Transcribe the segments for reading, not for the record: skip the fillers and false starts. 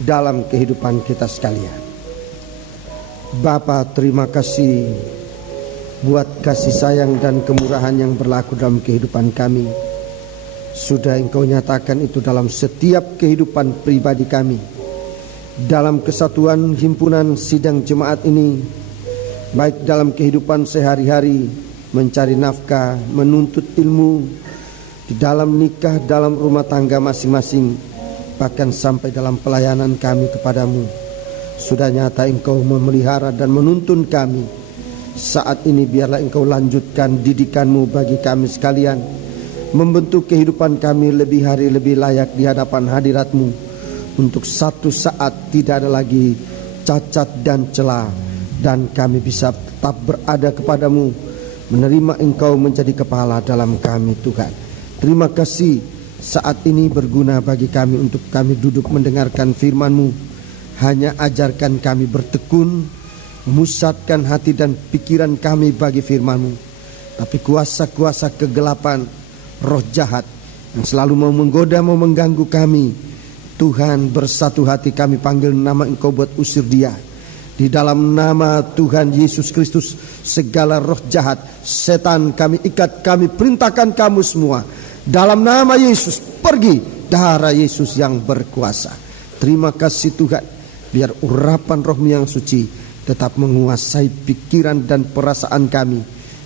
dalam kehidupan kita sekalian. Bapa, terima kasih buat kasih sayang dan kemurahan yang berlaku dalam kehidupan kami. Sudah Engkau nyatakan itu dalam setiap kehidupan pribadi kami. Dalam kesatuan himpunan sidang jemaat ini, baik dalam kehidupan sehari-hari, mencari nafkah, menuntut ilmu, di dalam nikah, dalam rumah tangga masing-masing, bahkan sampai dalam pelayanan kami kepadamu. Sudah nyata Engkau memelihara dan menuntun kami. Saat ini biarlah Engkau lanjutkan didikanmu bagi kami sekalian, membentuk kehidupan kami lebih hari lebih layak di hadapan hadirat-Mu, untuk satu saat tidak ada lagi cacat dan celah, dan kami bisa tetap berada kepadamu, menerima Engkau menjadi kepala dalam kami Tuhan. Terima kasih saat ini berguna bagi kami untuk kami duduk mendengarkan firman-Mu. Hanya ajarkan kami bertekun, memusatkan hati dan pikiran kami bagi firman-Mu. Tapi kuasa-kuasa kegelapan, roh jahat yang selalu mau menggoda, mau mengganggu kami, Tuhan, bersatu hati kami panggil nama Engkau buat usir dia. Di dalam nama Tuhan Yesus Kristus, segala roh jahat, setan kami ikat, kami perintahkan kamu semua. Dalam nama Yesus, pergi, darah Yesus yang berkuasa. Terima kasih Tuhan, biar urapan roh-Mu yang suci tetap menguasai pikiran dan perasaan kami.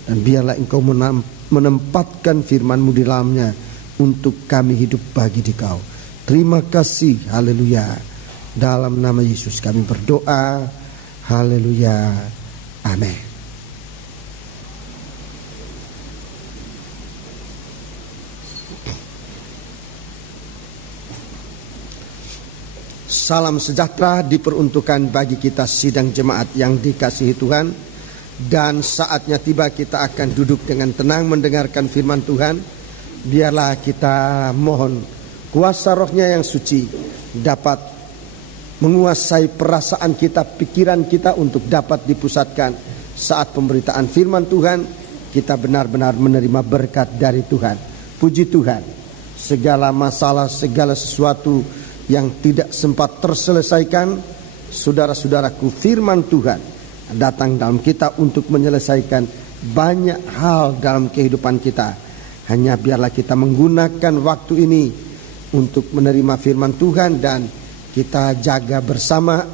Dan biarlah Engkau menempatkan firman-Mu di dalamnya, untuk kami hidup bagi Dikau. Terima kasih, haleluya. Dalam nama Yesus kami berdoa, haleluya, amin. Salam sejahtera diperuntukkan bagi kita sidang jemaat yang dikasihi Tuhan. Dan saatnya tiba kita akan duduk dengan tenang mendengarkan firman Tuhan. Biarlah kita mohon kuasa roh-Nya yang suci dapat menguasai perasaan kita, pikiran kita, untuk dapat dipusatkan saat pemberitaan firman Tuhan. Kita benar-benar menerima berkat dari Tuhan. Puji Tuhan, segala masalah, segala sesuatu yang tidak sempat terselesaikan, saudara-saudaraku, firman Tuhan datang dalam kita untuk menyelesaikan banyak hal dalam kehidupan kita. Hanya biarlah kita menggunakan waktu ini untuk menerima firman Tuhan, dan kita jaga bersama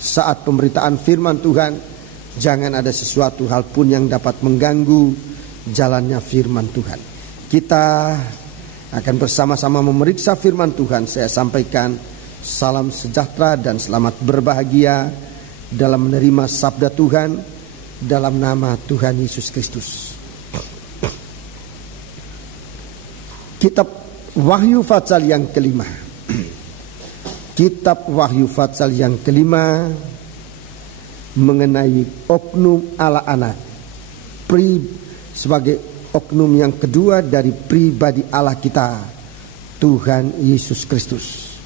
saat pemberitaan firman Tuhan. Jangan ada sesuatu hal pun yang dapat mengganggu jalannya firman Tuhan. Kita akan bersama-sama memeriksa firman Tuhan. Saya sampaikan salam sejahtera dan selamat berbahagia dalam menerima sabda Tuhan dalam nama Tuhan Yesus Kristus. Kitab Wahyu Fatsal yang kelima. Kitab Wahyu Fatsal yang kelima mengenai oknum ala anak, sebagai oknum yang kedua dari pribadi Allah kita, Tuhan Yesus Kristus.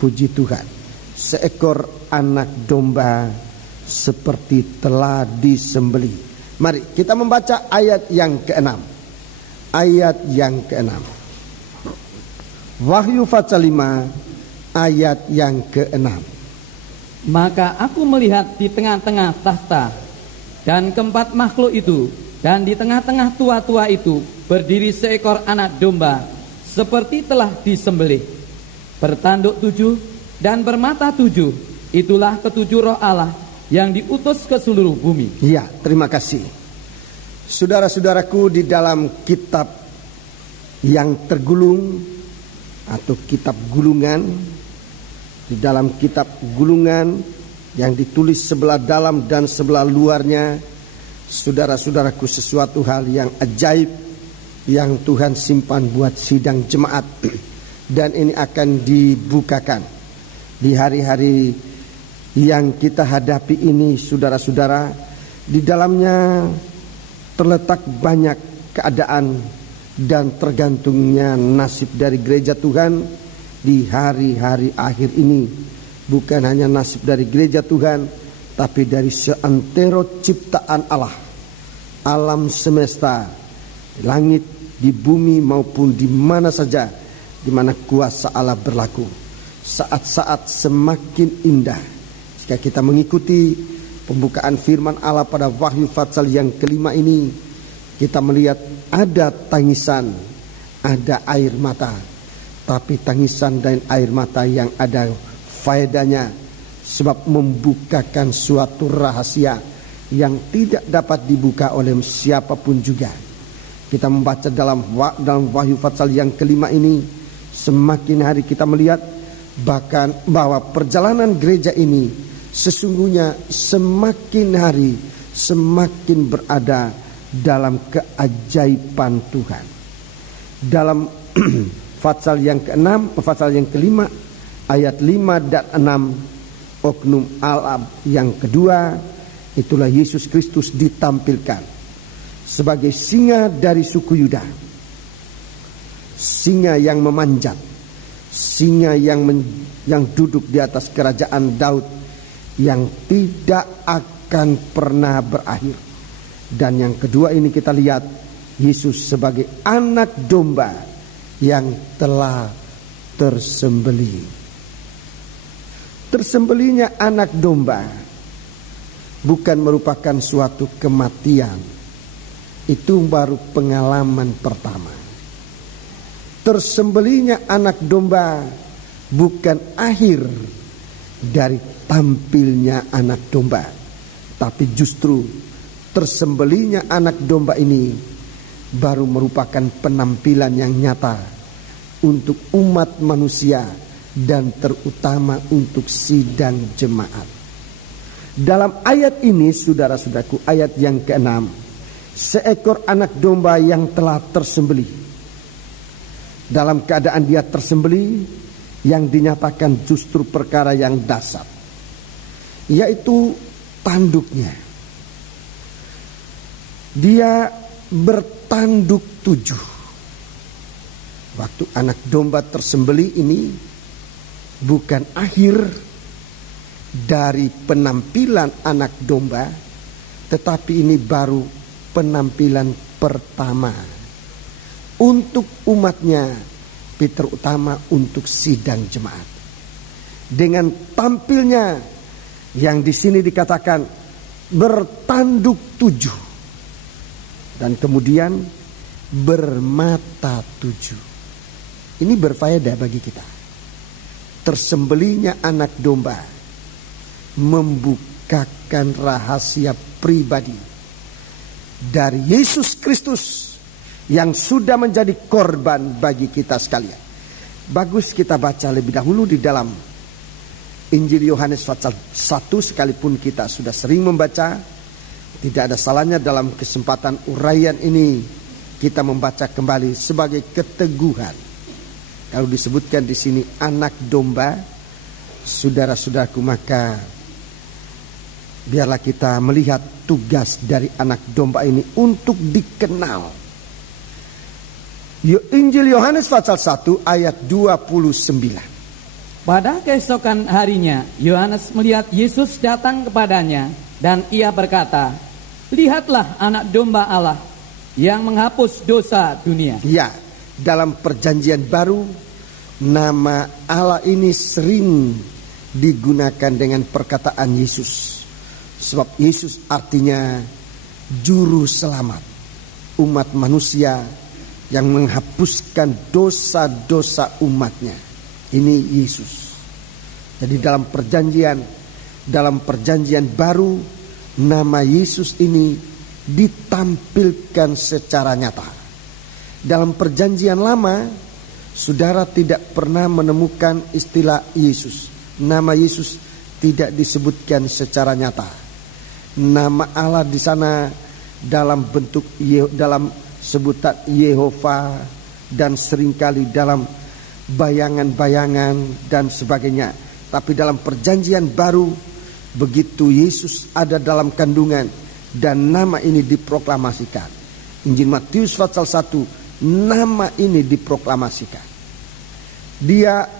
Puji Tuhan, seekor anak domba seperti telah disembelih. Mari kita membaca ayat yang ke-6. Ayat yang ke-6. Wahyu Fatsal 5 ayat yang ke-6. Maka aku melihat di tengah-tengah tahta dan keempat makhluk itu, dan di tengah-tengah tua-tua itu berdiri seekor anak domba seperti telah disembelih, bertanduk 7 dan bermata 7. Itulah ketujuh roh Allah yang diutus ke seluruh bumi. Ya, terima kasih. Saudara-saudaraku, di dalam kitab yang tergulung atau kitab gulungan, di dalam kitab gulungan yang ditulis sebelah dalam dan sebelah luarnya, saudara-saudaraku, sesuatu hal yang ajaib yang Tuhan simpan buat sidang jemaat. Dan ini akan dibukakan di hari-hari yang kita hadapi ini, saudara-saudara. Di dalamnya terletak banyak keadaan dan tergantungnya nasib dari gereja Tuhan di hari-hari akhir ini. Bukan hanya nasib dari gereja Tuhan, tapi dari seantero ciptaan Allah, alam semesta, langit, di bumi maupun di mana saja di mana kuasa Allah berlaku. saat-saat semakin indah. Jika kita mengikuti pembukaan firman Allah pada Wahyu pasal yang kelima ini, kita melihat ada tangisan, ada air mata. Tapi tangisan dan air mata yang ada faedahnya, sebab membukakan suatu rahasia yang tidak dapat dibuka oleh siapapun juga. Kita membaca dalam Wahyu pasal yang kelima ini, semakin hari kita melihat bahkan bahwa perjalanan gereja ini sesungguhnya semakin hari semakin berada dalam keajaiban Tuhan. Dalam pasal yang ke-6, pasal yang kelima, ayat 5 dan 6, oknum Allah yang kedua, itulah Yesus Kristus ditampilkan sebagai singa dari suku Yuda. Singa yang memanjat, singa yang duduk di atas kerajaan Daud, yang tidak akan pernah berakhir. Dan yang kedua ini kita lihat Yesus sebagai anak domba yang telah tersembelih. Tersembelihnya anak domba bukan merupakan suatu kematian. Itu baru pengalaman pertama. Tersembelihnya anak domba bukan akhir dari tampilnya anak domba, tapi justru tersembelihnya anak domba ini baru merupakan penampilan yang nyata untuk umat manusia dan terutama untuk sidang jemaat. Dalam ayat ini, saudara-saudaraku, ayat yang ke-6, seekor anak domba yang telah tersembelih. Dalam keadaan dia tersembelih, yang dinyatakan justru perkara yang dasar, yaitu tanduknya. Dia bertanduk 7. Waktu anak domba tersembelih ini bukan akhir dari penampilan anak domba, tetapi ini baru penampilan pertama untuk umatnya, terutama untuk sidang jemaat. Dengan tampilnya yang di sini dikatakan bertanduk 7 dan kemudian bermata 7. Ini berfaedah bagi kita. Tersembelihnya anak domba membukakan rahasia pribadi dari Yesus Kristus yang sudah menjadi korban bagi kita sekalian. Bagus kita baca lebih dahulu di dalam Injil Yohanes pasal 1, sekalipun kita sudah sering membaca, tidak ada salahnya dalam kesempatan uraian ini kita membaca kembali sebagai keteguhan. Kalau disebutkan di sini anak domba, saudara-saudaraku, maka biarlah kita melihat tugas dari anak domba ini untuk dikenal. Injil Yohanes pasal 1 ayat 29. Pada keesokan harinya, Yohanes melihat Yesus datang kepadanya dan ia berkata, "Lihatlah anak domba Allah yang menghapus dosa dunia." Ya, dalam perjanjian baru nama Allah ini sering digunakan dengan perkataan Yesus. Sebab Yesus artinya juru selamat umat manusia yang menghapuskan dosa-dosa umatnya. Ini Yesus. Jadi dalam perjanjian baru, nama Yesus ini ditampilkan secara nyata. Dalam perjanjian lama, saudara tidak pernah menemukan istilah Yesus. Nama Yesus tidak disebutkan secara nyata. Nama Allah di sana dalam bentuk dalam sebutan Yehova dan seringkali dalam bayangan-bayangan dan sebagainya. Tapi dalam perjanjian baru, begitu Yesus ada dalam kandungan dan nama ini diproklamasikan. Injil Matius pasal 1, nama ini diproklamasikan.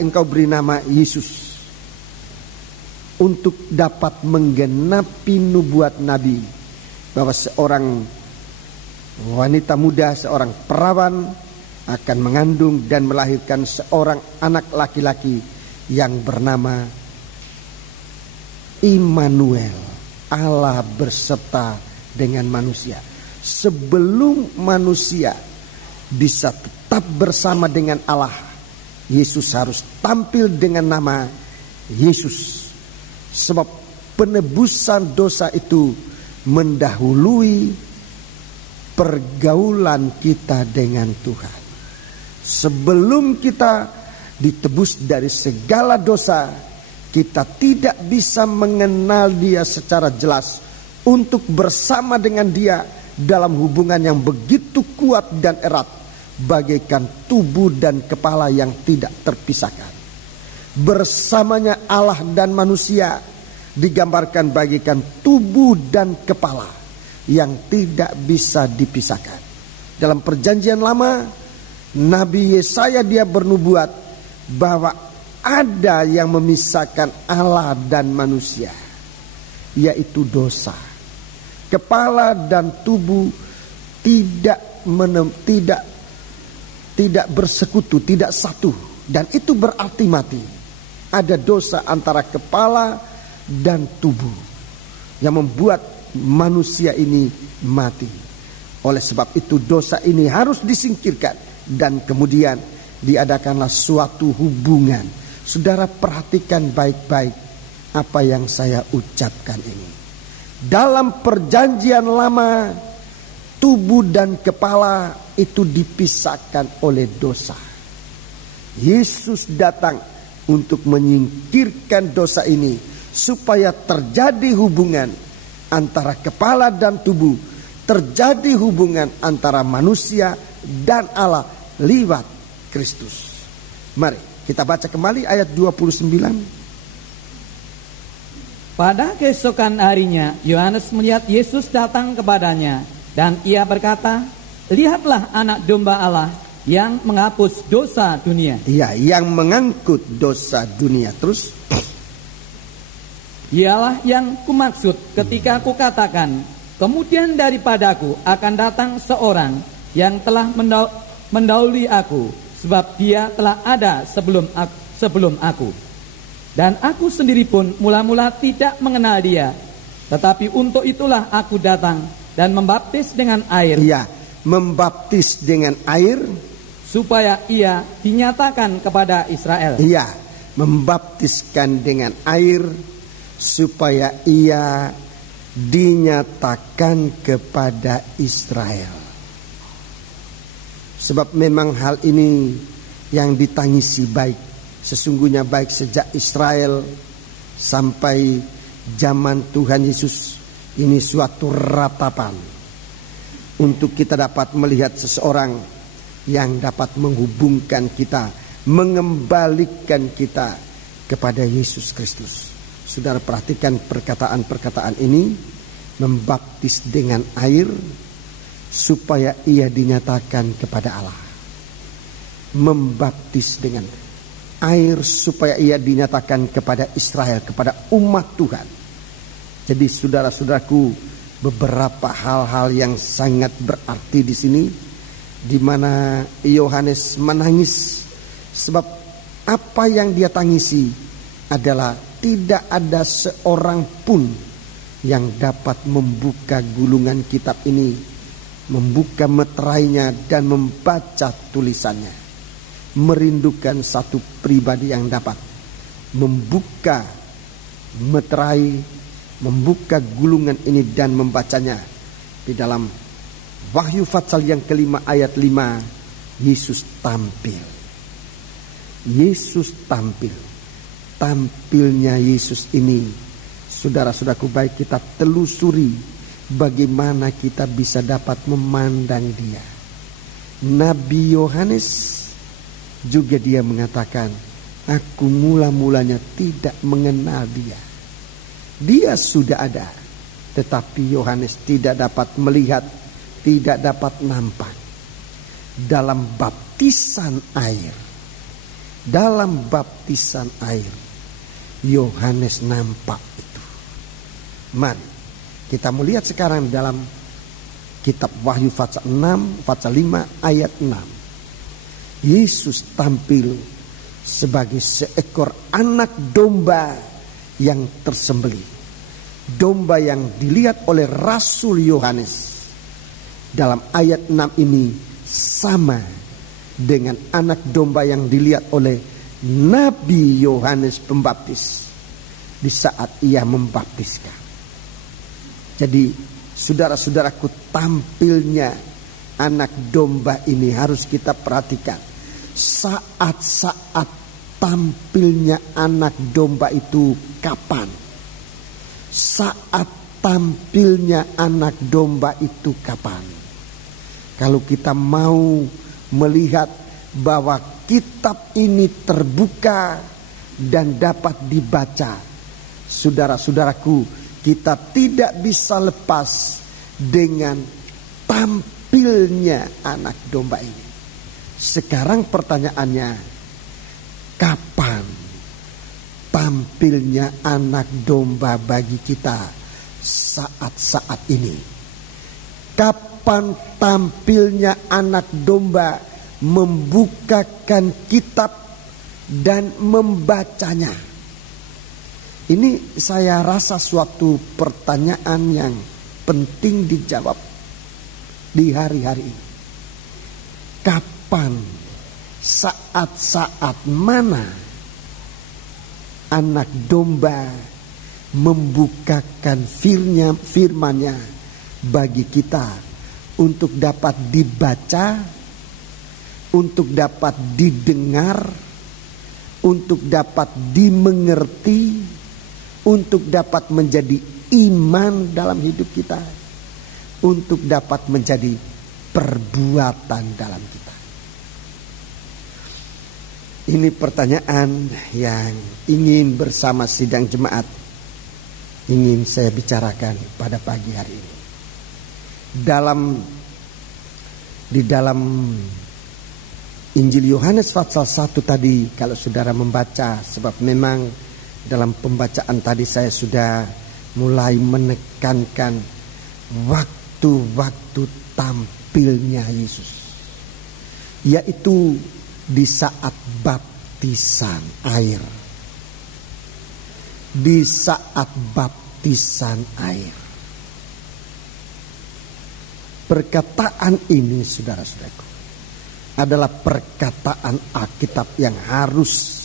Engkau beri nama Yesus untuk dapat menggenapi nubuat Nabi bahwa seorang wanita muda, seorang perawan akan mengandung dan melahirkan seorang anak laki-laki yang bernama Immanuel, Allah berserta dengan manusia. Sebelum manusia bisa tetap bersama dengan Allah, Yesus harus tampil dengan nama Yesus. Sebab penebusan dosa itu mendahului pergaulan kita dengan Tuhan. Sebelum kita ditebus dari segala dosa, kita tidak bisa mengenal Dia secara jelas untuk bersama dengan Dia dalam hubungan yang begitu kuat dan erat, bagaikan tubuh dan kepala yang tidak terpisahkan. Bersamanya Allah dan manusia digambarkan bagaikan tubuh dan kepala yang tidak bisa dipisahkan. Dalam perjanjian lama, Nabi Yesaya dia bernubuat bahwa ada yang memisahkan Allah dan manusia, yaitu dosa. Kepala dan tubuh tidak bersekutu, tidak satu, dan itu berarti mati. Ada dosa antara kepala dan tubuh yang membuat manusia ini mati. Oleh sebab itu dosa ini harus disingkirkan, dan kemudian diadakanlah suatu hubungan. Saudara perhatikan baik-baik apa yang saya ucapkan ini. Dalam perjanjian lama, tubuh dan kepala itu dipisahkan oleh dosa. Yesus datang untuk menyingkirkan dosa ini, supaya terjadi hubungan antara kepala dan tubuh, terjadi hubungan antara manusia dan Allah lewat Kristus. Mari kita baca kembali ayat 29. Pada keesokan harinya, Yohanes melihat Yesus datang kepadanya, dan ia berkata, "Lihatlah anak domba Allah yang menghapus dosa dunia." Iya, yang mengangkut dosa dunia. Terus, "Ialah yang kumaksud ketika kukatakan, kemudian daripadaku akan datang seorang yang telah mendahului aku, sebab dia telah ada sebelum aku. Dan aku sendiri pun mula-mula tidak mengenal dia. Tetapi untuk itulah aku datang dan membaptis dengan air." Iya, membaptis dengan air supaya ia dinyatakan kepada Israel. Iya, membaptiskan dengan air supaya ia dinyatakan kepada Israel. Sebab memang hal ini yang ditangisi baik. Sesungguhnya baik sejak Israel sampai zaman Tuhan Yesus, ini suatu ratapan untuk kita dapat melihat seseorang yang dapat menghubungkan kita, mengembalikan kita kepada Yesus Kristus. Saudara perhatikan perkataan-perkataan ini, membaptis dengan air supaya ia dinyatakan kepada Allah. Membaptis dengan air supaya ia dinyatakan kepada Israel, kepada umat Tuhan. Jadi saudara-saudaraku, beberapa hal-hal yang sangat berarti di sini, di mana Yohanes menangis. Sebab apa yang dia tangisi adalah tidak ada seorang pun yang dapat membuka gulungan kitab ini, membuka meterainya dan membaca tulisannya. Merindukan satu pribadi yang dapat membuka meterai, membuka gulungan ini dan membacanya. Di dalam Wahyu pasal yang kelima ayat 5, Yesus tampil. Yesus tampil. Tampilnya Yesus ini, saudara-saudaraku, baik kita telusuri bagaimana kita bisa dapat memandang dia. Nabi Yohanes juga dia mengatakan, aku mula-mulanya tidak mengenal dia. Dia sudah ada, tetapi Yohanes tidak dapat melihat, tidak dapat nampak. Dalam baptisan air, dalam baptisan air, Yohanes nampak itu. Mari kita melihat sekarang dalam kitab Wahyu pasal 5 ayat 6. Yesus tampil sebagai seekor anak domba yang tersembelih. Domba yang dilihat oleh Rasul Yohanes dalam ayat 6 ini sama dengan anak domba yang dilihat oleh Nabi Yohanes Pembaptis di saat ia membaptiskan. Jadi saudara-saudaraku, tampilnya anak domba ini harus kita perhatikan. Saat-saat tampilnya anak domba itu kapan? Saat tampilnya anak domba itu kapan? Kalau kita mau melihat bahwa kitab ini terbuka dan dapat dibaca, saudara-saudaraku, kita tidak bisa lepas dengan tampilnya anak domba ini. Sekarang pertanyaannya, kapan tampilnya anak domba bagi kita saat-saat ini? Kapan tampilnya anak domba membukakan kitab dan membacanya? Ini saya rasa suatu pertanyaan yang penting dijawab di hari-hari ini. Kapan, saat-saat mana anak domba membukakan firman-nya bagi kita untuk dapat dibaca, untuk dapat didengar, untuk dapat dimengerti, untuk dapat menjadi iman dalam hidup kita, untuk dapat menjadi perbuatan dalam kita. Ini pertanyaan yang ingin bersama sidang jemaat ingin saya bicarakan pada pagi hari ini. Di dalam Injil Yohanes pasal 1 tadi, kalau saudara membaca, sebab memang dalam pembacaan tadi saya sudah mulai menekankan waktu-waktu tampilnya Yesus, yaitu di saat baptisan air. Di saat baptisan air. Perkataan ini, saudara-saudaraku, adalah perkataan Alkitab yang harus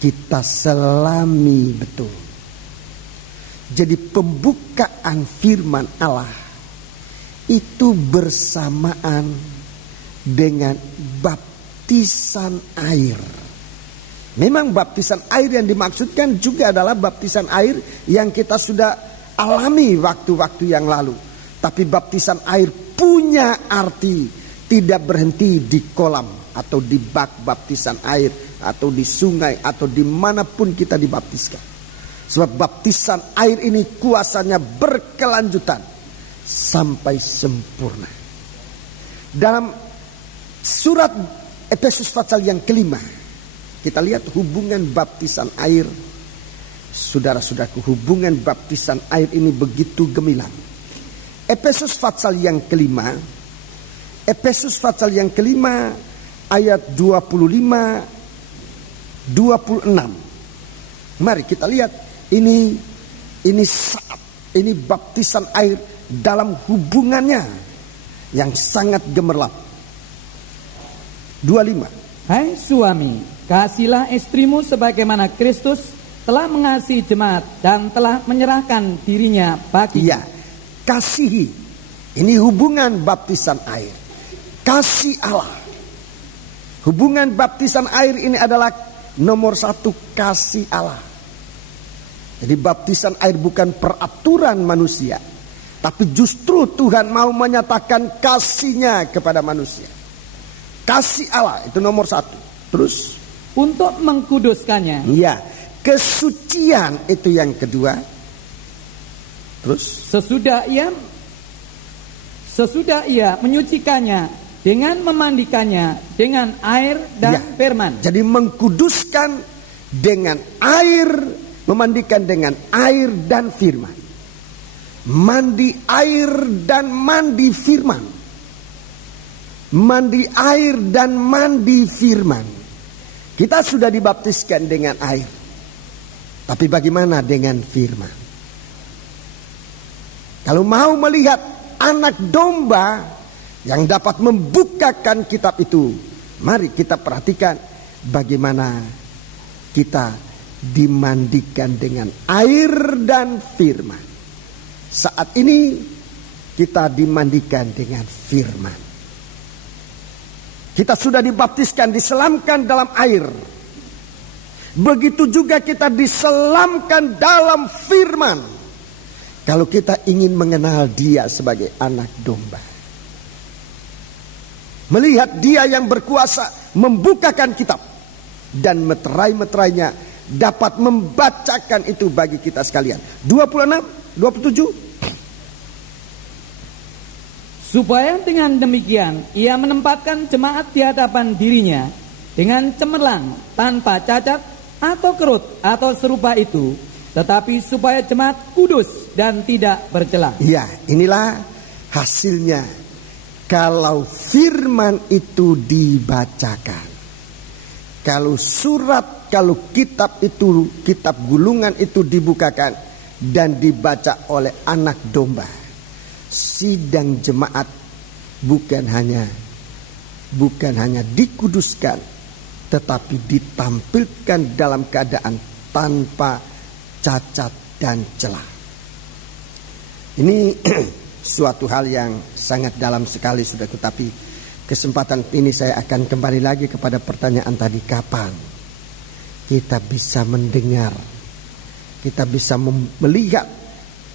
kita selami betul. Jadi pembukaan firman Allah itu bersamaan dengan baptisan air. Memang baptisan air yang dimaksudkan juga adalah baptisan air yang kita sudah alami waktu-waktu yang lalu. Tapi baptisan air punya arti tidak berhenti di kolam atau di bak baptisan air atau di sungai atau dimanapun kita dibaptiskan. Sebab baptisan air ini kuasanya berkelanjutan sampai sempurna. Dalam surat Efesus pasal yang kelima, kita lihat hubungan baptisan air. Saudara-saudaraku, hubungan baptisan air ini begitu gemilang. Efesus pasal yang kelima, Efesus pasal yang kelima ayat 25, 26. Mari kita lihat ini baptisan air dalam hubungannya yang sangat gemerlap. 25. Hai suami, kasihilah istrimu sebagaimana Kristus telah mengasihi jemaat dan telah menyerahkan dirinya bagi. Ya, kasihi. Ini hubungan baptisan air. Kasih Allah. Hubungan baptisan air ini adalah nomor satu, kasih Allah. Jadi baptisan air bukan peraturan manusia, tapi justru Tuhan mau menyatakan kasihnya kepada manusia. Kasih Allah itu nomor satu. Terus untuk mengkuduskannya. Ya, kesucian itu yang kedua. Terus sesudah ia menyucikannya dengan memandikannya dengan air dan firman. Jadi mengkuduskan dengan air, memandikan dengan air dan firman. Mandi air dan mandi firman. Mandi air dan mandi firman. Kita sudah dibaptiskan dengan air. Tapi bagaimana dengan firman? Kalau mau melihat anak domba yang dapat membukakan kitab itu, mari kita perhatikan bagaimana kita dimandikan dengan air dan firman. Saat ini kita dimandikan dengan firman. Kita sudah dibaptiskan, diselamkan dalam air. Begitu juga kita diselamkan dalam firman. Kalau kita ingin mengenal Dia sebagai anak domba, melihat Dia yang berkuasa membukakan kitab, dan meterai-meterainya dapat membacakan itu bagi kita sekalian. 26, 27. Supaya dengan demikian ia menempatkan jemaat di hadapan dirinya dengan cemerlang, tanpa cacat atau kerut atau serupa itu, tetapi supaya jemaat kudus dan tidak bercela. Ya, inilah hasilnya kalau firman itu dibacakan. Kalau surat, kalau kitab itu, kitab gulungan itu dibukakan dan dibaca oleh anak domba, sidang jemaat bukan hanya dikuduskan, tetapi ditampilkan dalam keadaan tanpa cacat dan celah. Ini suatu hal yang sangat dalam sekali, saudaraku. Tapi kesempatan ini saya akan kembali lagi kepada pertanyaan tadi, kapan kita bisa mendengar, kita bisa melihat,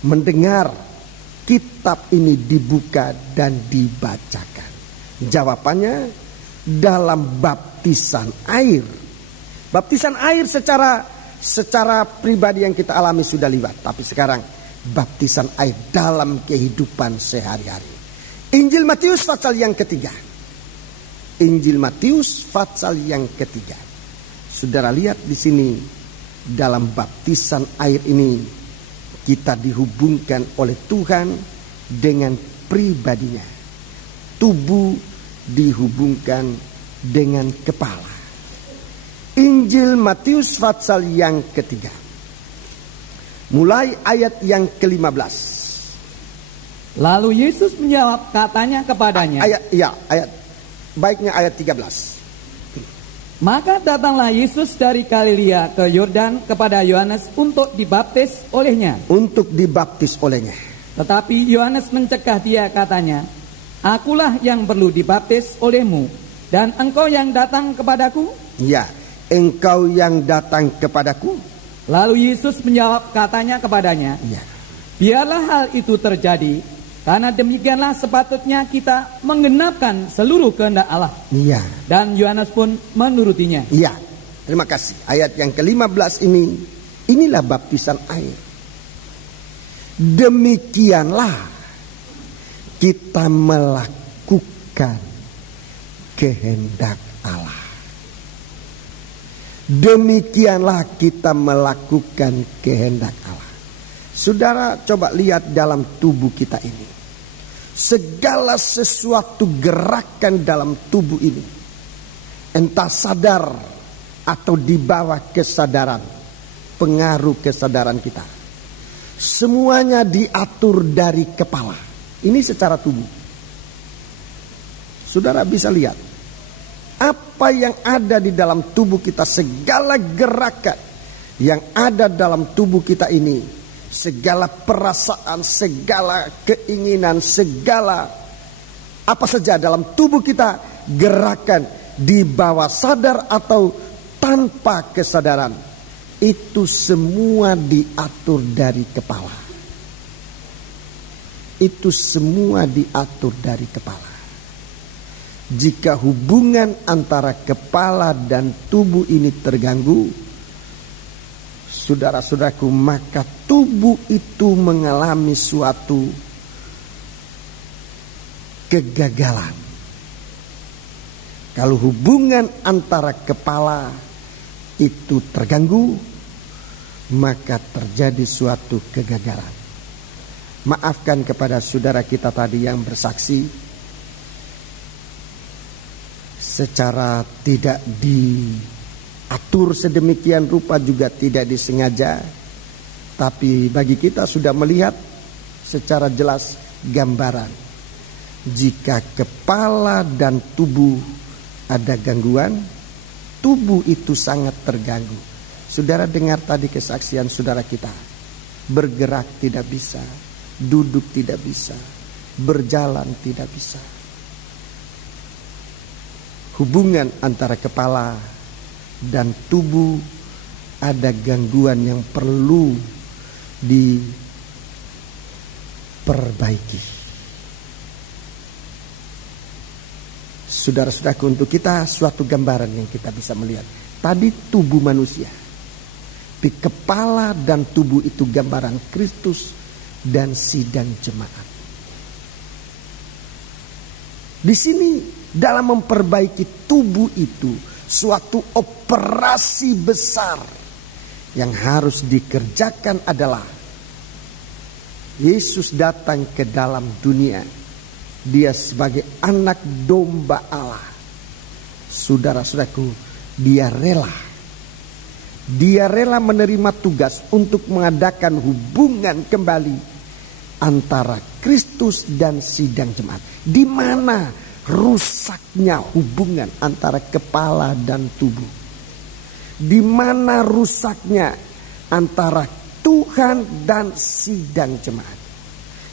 mendengar kitab ini dibuka dan dibacakan? Jawabannya dalam baptisan air. Baptisan air secara pribadi yang kita alami sudah liwat. Tapi sekarang baptisan air dalam kehidupan sehari-hari. Injil Matius pasal yang ketiga. Injil Matius pasal yang ketiga. Saudara lihat di sini, dalam baptisan air ini kita dihubungkan oleh Tuhan dengan pribadinya. Tubuh dihubungkan dengan kepala. Injil Matius pasal yang ketiga, mulai ayat yang ke-15. Lalu Yesus menjawab, katanya kepadanya. Baiknya ayat 13. Maka datanglah Yesus dari Galilea ke Yordan kepada Yohanes untuk dibaptis olehnya. Untuk dibaptis olehnya. Tetapi Yohanes mencegah dia, katanya, akulah yang perlu dibaptis olehmu, dan engkau yang datang kepadaku? Ya, engkau yang datang kepadaku. Lalu Yesus menjawab, katanya kepadanya, ya, biarlah hal itu terjadi, karena demikianlah sepatutnya kita menggenapkan seluruh kehendak Allah. Iya. Dan Yohanes pun menurutinya. Iya. Terima kasih. Ayat yang ke-15 ini, inilah baptisan air. Demikianlah kita melakukan kehendak Allah. Demikianlah kita melakukan kehendak Allah. Saudara, coba lihat dalam tubuh kita ini. Segala sesuatu gerakan dalam tubuh ini, entah sadar atau di bawah kesadaran, pengaruh kesadaran kita, semuanya diatur dari kepala. Ini secara tubuh. Saudara bisa lihat apa yang ada di dalam tubuh kita, segala gerakan yang ada dalam tubuh kita ini, segala perasaan, segala keinginan, segala apa saja dalam tubuh kita, gerakan di bawah sadar atau tanpa kesadaran, itu semua diatur dari kepala. Itu semua diatur dari kepala. Jika hubungan antara kepala dan tubuh ini terganggu, saudara-saudaraku, maka tubuh itu mengalami suatu kegagalan. Kalau hubungan antara kepala itu terganggu, maka terjadi suatu kegagalan. Maafkan kepada saudara kita tadi yang bersaksi secara tidak atur sedemikian rupa juga tidak disengaja. Tapi bagi kita sudah melihat secara jelas gambaran. Jika kepala dan tubuh ada gangguan, tubuh itu sangat terganggu. Saudara dengar tadi kesaksian saudara kita. Bergerak tidak bisa, duduk tidak bisa, berjalan tidak bisa. Hubungan antara kepala dan tubuh ada gangguan yang perlu diperbaiki. Saudara-saudaraku, untuk kita suatu gambaran yang kita bisa melihat. Tadi tubuh manusia, di kepala dan tubuh itu gambaran Kristus dan sidang jemaat. Di sini dalam memperbaiki tubuh itu suatu operasi besar yang harus dikerjakan adalah Yesus datang ke dalam dunia. Dia sebagai anak domba Allah. Saudara-saudaraku, dia rela menerima tugas untuk mengadakan hubungan kembali antara Kristus dan sidang jemaat. Di mana rusaknya hubungan antara kepala dan tubuh? Di mana rusaknya antara Tuhan dan sidang jemaat?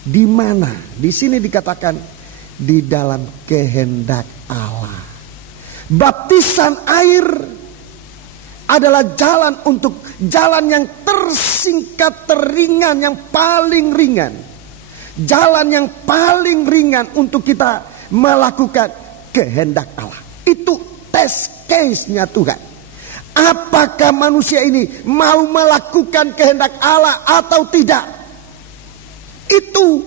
Di mana? Di sini dikatakan di dalam kehendak Allah. Baptisan air adalah jalan yang tersingkat, teringan, yang paling ringan. Jalan yang paling ringan untuk kita melakukan kehendak Allah. Itu test case-nya Tuhan. Apakah manusia ini mau melakukan kehendak Allah atau tidak? Itu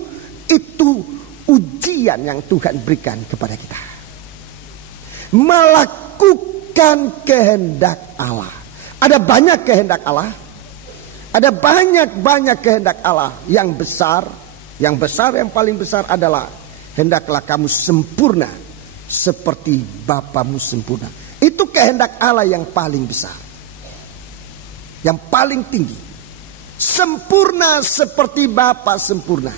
ujian yang Tuhan berikan kepada kita. Melakukan kehendak Allah. Ada banyak kehendak Allah. Ada banyak kehendak Allah yang besar. Yang paling besar adalah hendaklah kamu sempurna seperti Bapamu sempurna. Itu kehendak Allah yang paling besar, yang paling tinggi. Sempurna seperti Bapa sempurna.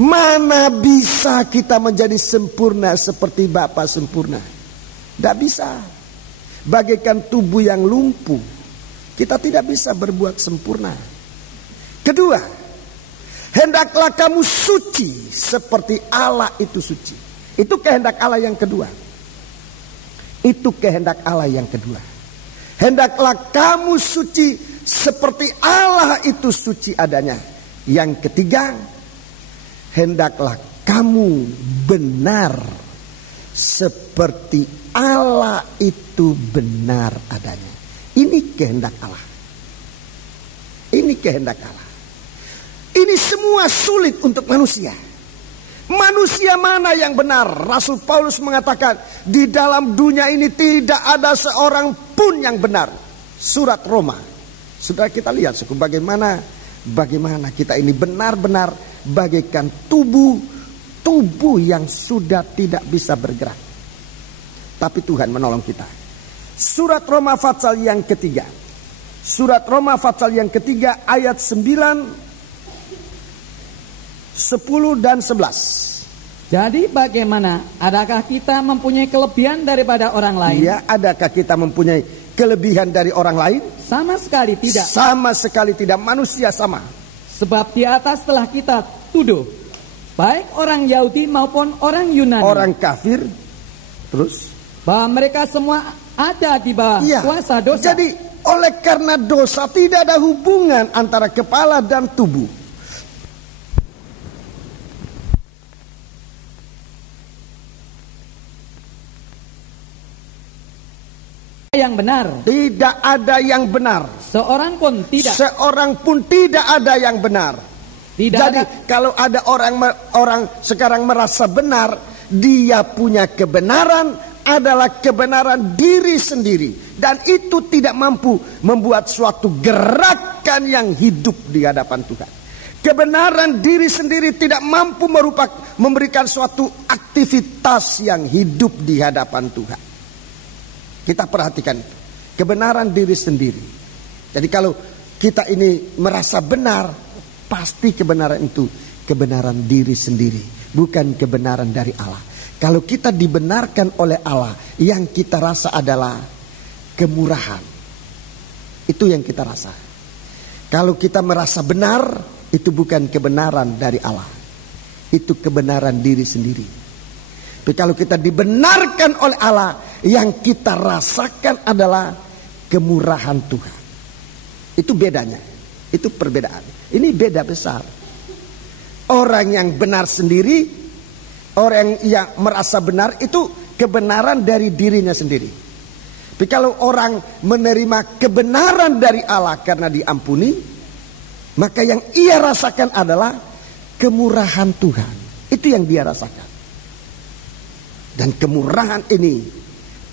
Mana bisa kita menjadi sempurna seperti Bapa sempurna? Tidak bisa. Bagaikan tubuh yang lumpuh, kita tidak bisa berbuat sempurna. Kedua, hendaklah kamu suci seperti Allah itu suci. Itu kehendak Allah yang kedua. Itu kehendak Allah yang kedua. Hendaklah kamu suci seperti Allah itu suci adanya. Yang ketiga, hendaklah kamu benar seperti Allah itu benar adanya. Ini kehendak Allah. Ini kehendak Allah. Ini semua sulit untuk manusia. Manusia mana yang benar? Rasul Paulus mengatakan, di dalam dunia ini tidak ada seorang pun yang benar. Surat Roma. Sudah kita lihat suku bagaimana kita ini benar-benar bagaikan tubuh yang sudah tidak bisa bergerak. Tapi Tuhan menolong kita. Surat Roma pasal yang ketiga. Surat Roma pasal yang ketiga ayat 9, 10 dan 11. Jadi bagaimana? Adakah kita mempunyai kelebihan daripada orang lain? Iya, adakah kita mempunyai kelebihan dari orang lain? Sama sekali tidak. Sama sekali tidak. Manusia sama. Sebab di atas telah kita tuduh, baik orang Yahudi maupun orang Yunani, orang kafir, terus bahwa mereka semua ada di bawah kuasa dosa. Jadi oleh karena dosa tidak ada hubungan antara kepala dan tubuh. Yang benar. Tidak ada yang benar. Seorang pun tidak. Seorang pun tidak ada yang benar. Jadi kalau ada orang sekarang merasa benar, dia punya kebenaran adalah kebenaran diri sendiri, dan itu tidak mampu membuat suatu gerakan yang hidup di hadapan Tuhan. Kebenaran diri sendiri tidak mampu memberikan suatu aktivitas yang hidup di hadapan Tuhan. Kita perhatikan itu. kebenaran diri sendiri. Jadi kalau kita ini merasa benar, pasti kebenaran itu kebenaran diri sendiri, bukan kebenaran dari Allah. Kalau kita dibenarkan oleh Allah, yang kita rasa adalah kemurahan. Itu yang kita rasa. Kalau kita merasa benar, itu bukan kebenaran dari Allah. Itu kebenaran diri sendiri. Tapi kalau kita dibenarkan oleh Allah, yang kita rasakan adalah kemurahan Tuhan. Itu bedanya. Itu perbedaan. Ini beda besar. Orang yang benar sendiri, orang yang merasa benar, itu kebenaran dari dirinya sendiri. Tapi kalau orang menerima kebenaran dari Allah karena diampuni, maka yang ia rasakan adalah kemurahan Tuhan. Itu yang dia rasakan. Dan kemurahan ini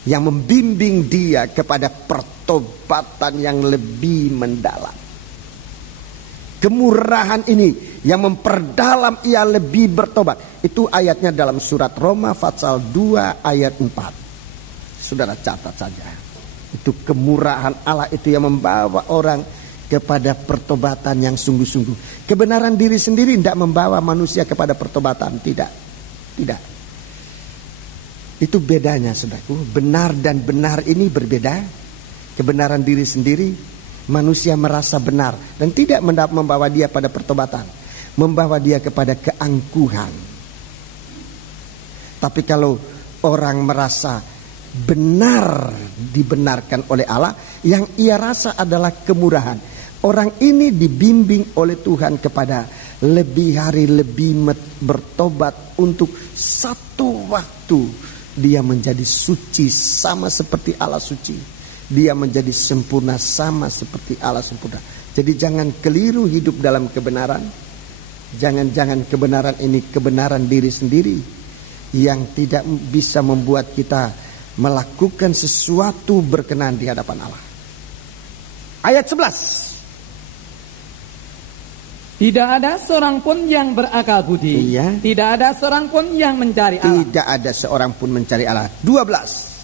yang membimbing dia kepada pertobatan yang lebih mendalam. Kemurahan ini yang memperdalam ia lebih bertobat. Itu ayatnya dalam surat Roma pasal 2 ayat 4. Saudara catat saja. Itu kemurahan Allah itu yang membawa orang kepada pertobatan yang sungguh-sungguh. Kebenaran diri sendiri tidak membawa manusia kepada pertobatan. Tidak. Itu bedanya, saudaraku. Benar dan benar ini berbeda. Kebenaran diri sendiri, manusia merasa benar dan tidak membawa dia pada pertobatan, membawa dia kepada keangkuhan. Tapi kalau orang merasa benar, dibenarkan oleh Allah, yang ia rasa adalah kemurahan. Orang ini dibimbing oleh Tuhan kepada lebih hari lebih bertobat, untuk satu waktu dia menjadi suci sama seperti Allah suci. Dia menjadi sempurna sama seperti Allah sempurna. Jadi jangan keliru hidup dalam kebenaran. Jangan-jangan kebenaran ini kebenaran diri sendiri yang tidak bisa membuat kita melakukan sesuatu berkenan di hadapan Allah. Ayat 11. Tidak ada seorang pun yang berakal budi. Iya. Tidak ada seorang pun yang mencari Allah. Tidak ada seorang pun mencari Allah. 12.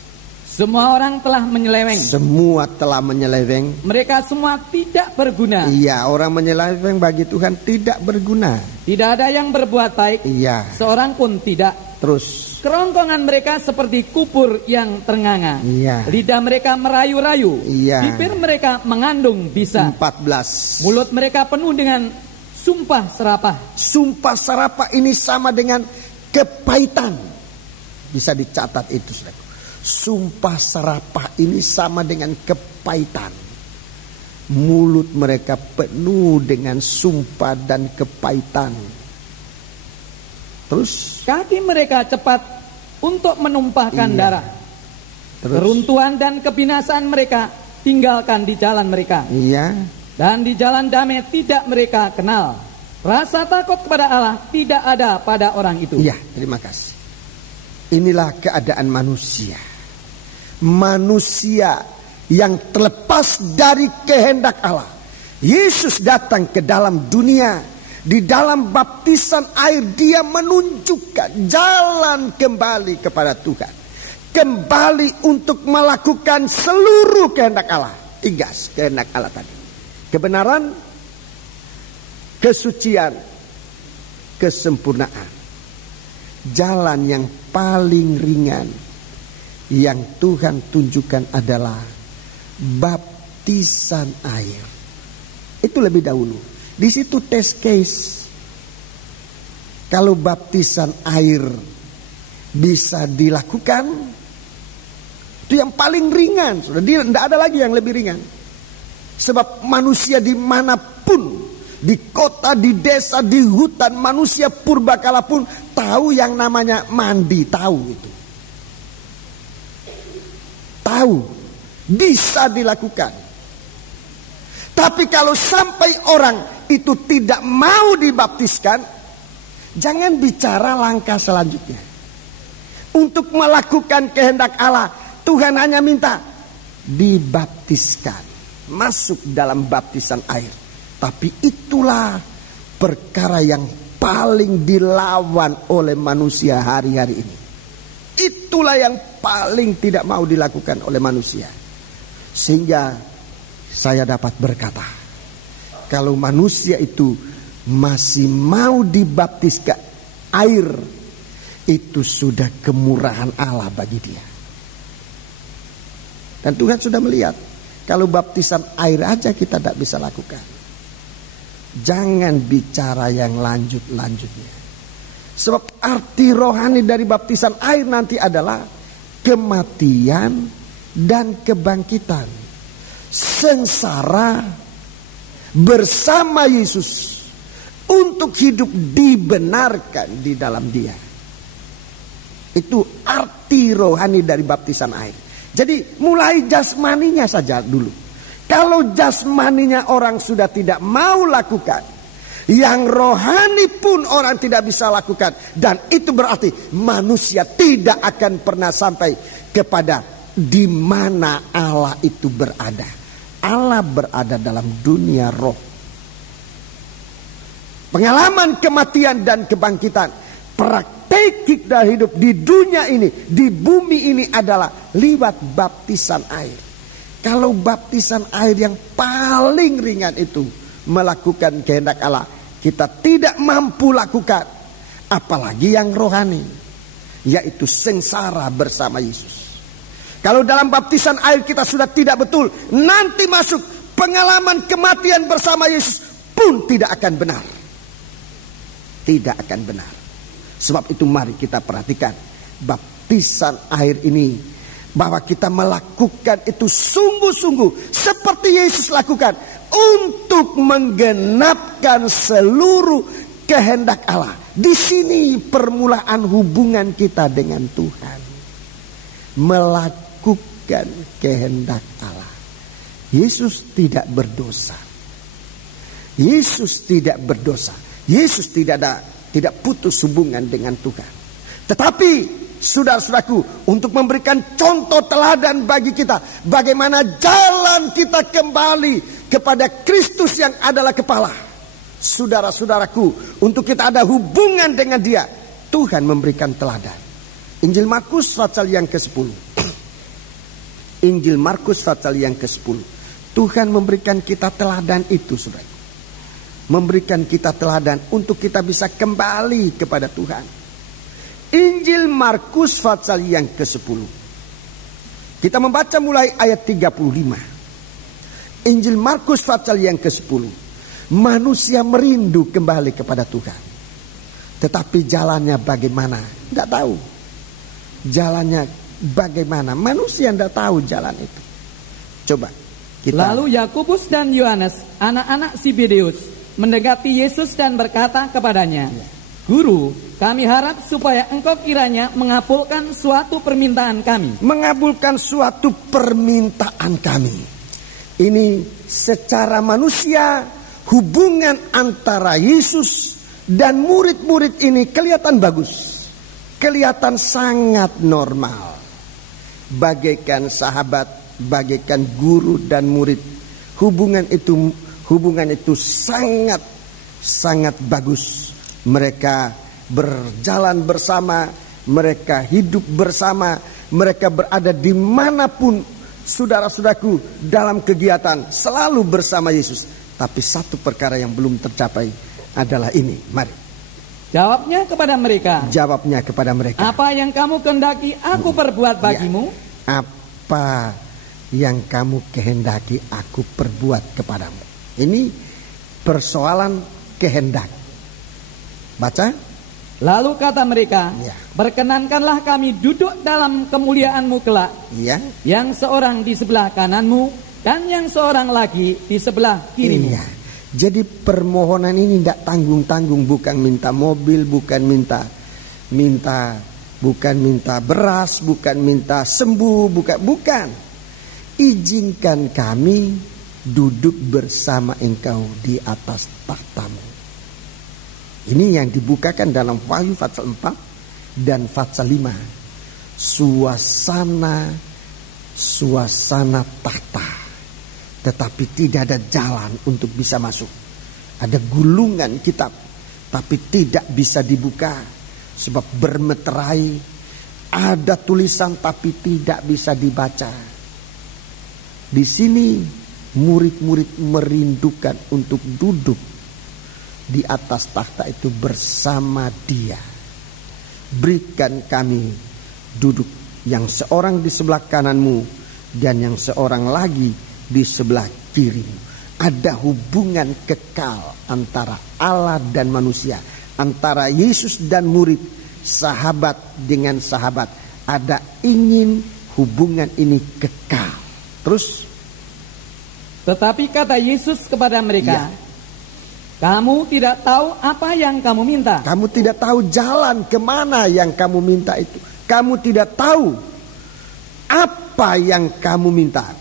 Semua orang telah menyeleweng. Semua telah menyeleweng. Mereka semua tidak berguna. Iya, orang menyeleweng bagi Tuhan tidak berguna. Tidak ada yang berbuat baik. Iya. Seorang pun tidak. Terus. Kerongkongan mereka seperti kubur yang ternganga. Iya. Lidah mereka merayu-rayu. Iya. Bibir mereka mengandung bisa. 14. Mulut mereka penuh dengan sumpah serapah. Sumpah serapah ini sama dengan kepahitan. Bisa dicatat itu, saudara. Sumpah serapah ini sama dengan kepahitan. Mulut mereka penuh dengan sumpah dan kepahitan. Terus kaki mereka cepat untuk menumpahkan darah. Terus Keruntuhan dan kebinasaan mereka tinggalkan di jalan mereka. Iya. Dan di jalan damai tidak mereka kenal. Rasa takut kepada Allah tidak ada pada orang itu. Iya, terima kasih. Inilah keadaan manusia. Manusia yang terlepas dari kehendak Allah. Yesus datang ke dalam dunia. Di dalam baptisan air dia menunjukkan jalan kembali kepada Tuhan. Kembali untuk melakukan seluruh kehendak Allah. 3 kehendak Allah tadi. Kebenaran, kesucian, kesempurnaan. Jalan yang paling ringan yang Tuhan tunjukkan adalah baptisan air. Itu lebih dahulu. Di situ test case. Kalau baptisan air bisa dilakukan, itu yang paling ringan. Sudah tidak ada lagi yang lebih ringan. Sebab manusia dimanapun, di kota, di desa, di hutan, manusia purbakala pun tahu yang namanya mandi, tahu itu. Tahu, bisa dilakukan. Tapi kalau sampai orang itu tidak mau dibaptiskan, jangan bicara langkah selanjutnya. Untuk melakukan kehendak Allah, Tuhan hanya minta dibaptiskan, masuk dalam baptisan air. Tapi itulah perkara yang paling dilawan oleh manusia hari-hari ini. Itulah yang paling tidak mau dilakukan oleh manusia. Sehingga saya dapat berkata, kalau manusia itu masih mau dibaptis ke air, itu sudah kemurahan Allah bagi dia. Dan Tuhan sudah melihat, kalau baptisan air aja kita tidak bisa lakukan, jangan bicara yang lanjut-lanjutnya. Sebab arti rohani dari baptisan air nanti adalah kematian dan kebangkitan, sengsara bersama Yesus untuk hidup dibenarkan di dalam Dia. Itu arti rohani dari baptisan air. Jadi mulai jasmaninya saja dulu. Kalau jasmaninya orang sudah tidak mau lakukan, yang rohani pun orang tidak bisa lakukan. Dan itu berarti manusia tidak akan pernah sampai kepada di mana Allah itu berada. Allah berada dalam dunia roh. Pengalaman kematian dan kebangkitan, praktik kita hidup di dunia ini, di bumi ini adalah lewat baptisan air. Kalau baptisan air yang paling ringan itu melakukan kehendak Allah, kita tidak mampu lakukan. Apalagi yang rohani, yaitu sengsara bersama Yesus. Kalau dalam baptisan air kita sudah tidak betul, nanti masuk pengalaman kematian bersama Yesus pun tidak akan benar. Tidak akan benar. Sebab itu mari kita perhatikan baptisan air ini, bahwa kita melakukan itu sungguh-sungguh seperti Yesus lakukan untuk menggenapkan seluruh kehendak Allah. Di sini permulaan hubungan kita dengan Tuhan. Melakukan kehendak Allah. Yesus tidak berdosa. Yesus tidak berdosa. Yesus tidak putus hubungan dengan Tuhan. Tetapi saudara-saudaraku, untuk memberikan contoh teladan bagi kita, bagaimana jalan kita kembali kepada Kristus yang adalah kepala. Saudara-saudaraku, untuk kita ada hubungan dengan Dia, Tuhan memberikan teladan. Injil Markus pasal yang ke-10. Injil Markus pasal yang ke-10. Tuhan memberikan kita teladan itu, saudara. Memberikan kita teladan untuk kita bisa kembali kepada Tuhan. Injil Markus pasal yang ke-10. Kita membaca mulai ayat 35. Injil Markus pasal yang ke-10. Manusia merindu kembali kepada Tuhan. Tetapi jalannya bagaimana? Tidak tahu. Jalannya bagaimana? Manusia tidak tahu jalan itu. Coba kita. Lalu Yakobus dan Yohanes, anak-anak Zebedeus, mendekati Yesus dan berkata kepadanya, Guru, kami harap supaya engkau kiranya mengabulkan suatu permintaan kami. Mengabulkan suatu permintaan kami. Ini secara manusia, hubungan antara Yesus dan murid-murid ini kelihatan bagus. Kelihatan sangat normal. Bagaikan sahabat, bagaikan guru dan murid. Hubungan itu sangat bagus. Mereka berjalan bersama, mereka hidup bersama, mereka berada dimanapun saudara-saudaraku dalam kegiatan selalu bersama Yesus. Tapi satu perkara yang belum tercapai adalah ini. Mari. Jawabnya kepada mereka. Apa yang kamu kehendaki aku perbuat bagimu? Ya. Apa yang kamu kehendaki aku perbuat kepadamu? Ini persoalan kehendak. Baca. Lalu kata mereka, berkenankanlah kami duduk dalam kemuliaan-Mu kelak, yang seorang di sebelah kananmu dan yang seorang lagi di sebelah kirimu. Jadi permohonan ini tidak tanggung-tanggung, bukan minta mobil, bukan minta beras, bukan minta sembuh, bukan. Izinkan kami duduk bersama Engkau di atas takhtamu. Ini yang dibukakan dalam Wahyu pasal 4 dan pasal 5. Suasana takhta. Tetapi tidak ada jalan untuk bisa masuk. Ada gulungan kitab, tapi tidak bisa dibuka. Sebab bermeterai. Ada tulisan tapi tidak bisa dibaca. Di sini murid-murid merindukan untuk duduk di atas takhta itu bersama Dia. Berikan kami duduk yang seorang di sebelah kananmu dan yang seorang lagi di sebelah kirimu. Ada hubungan kekal antara Allah dan manusia, antara Yesus dan murid, sahabat dengan sahabat. Ada ingin hubungan ini kekal. Terus, tetapi kata Yesus kepada mereka, kamu tidak tahu apa yang kamu minta. Kamu tidak tahu jalan kemana yang kamu minta itu. Kamu tidak tahu apa yang kamu minta.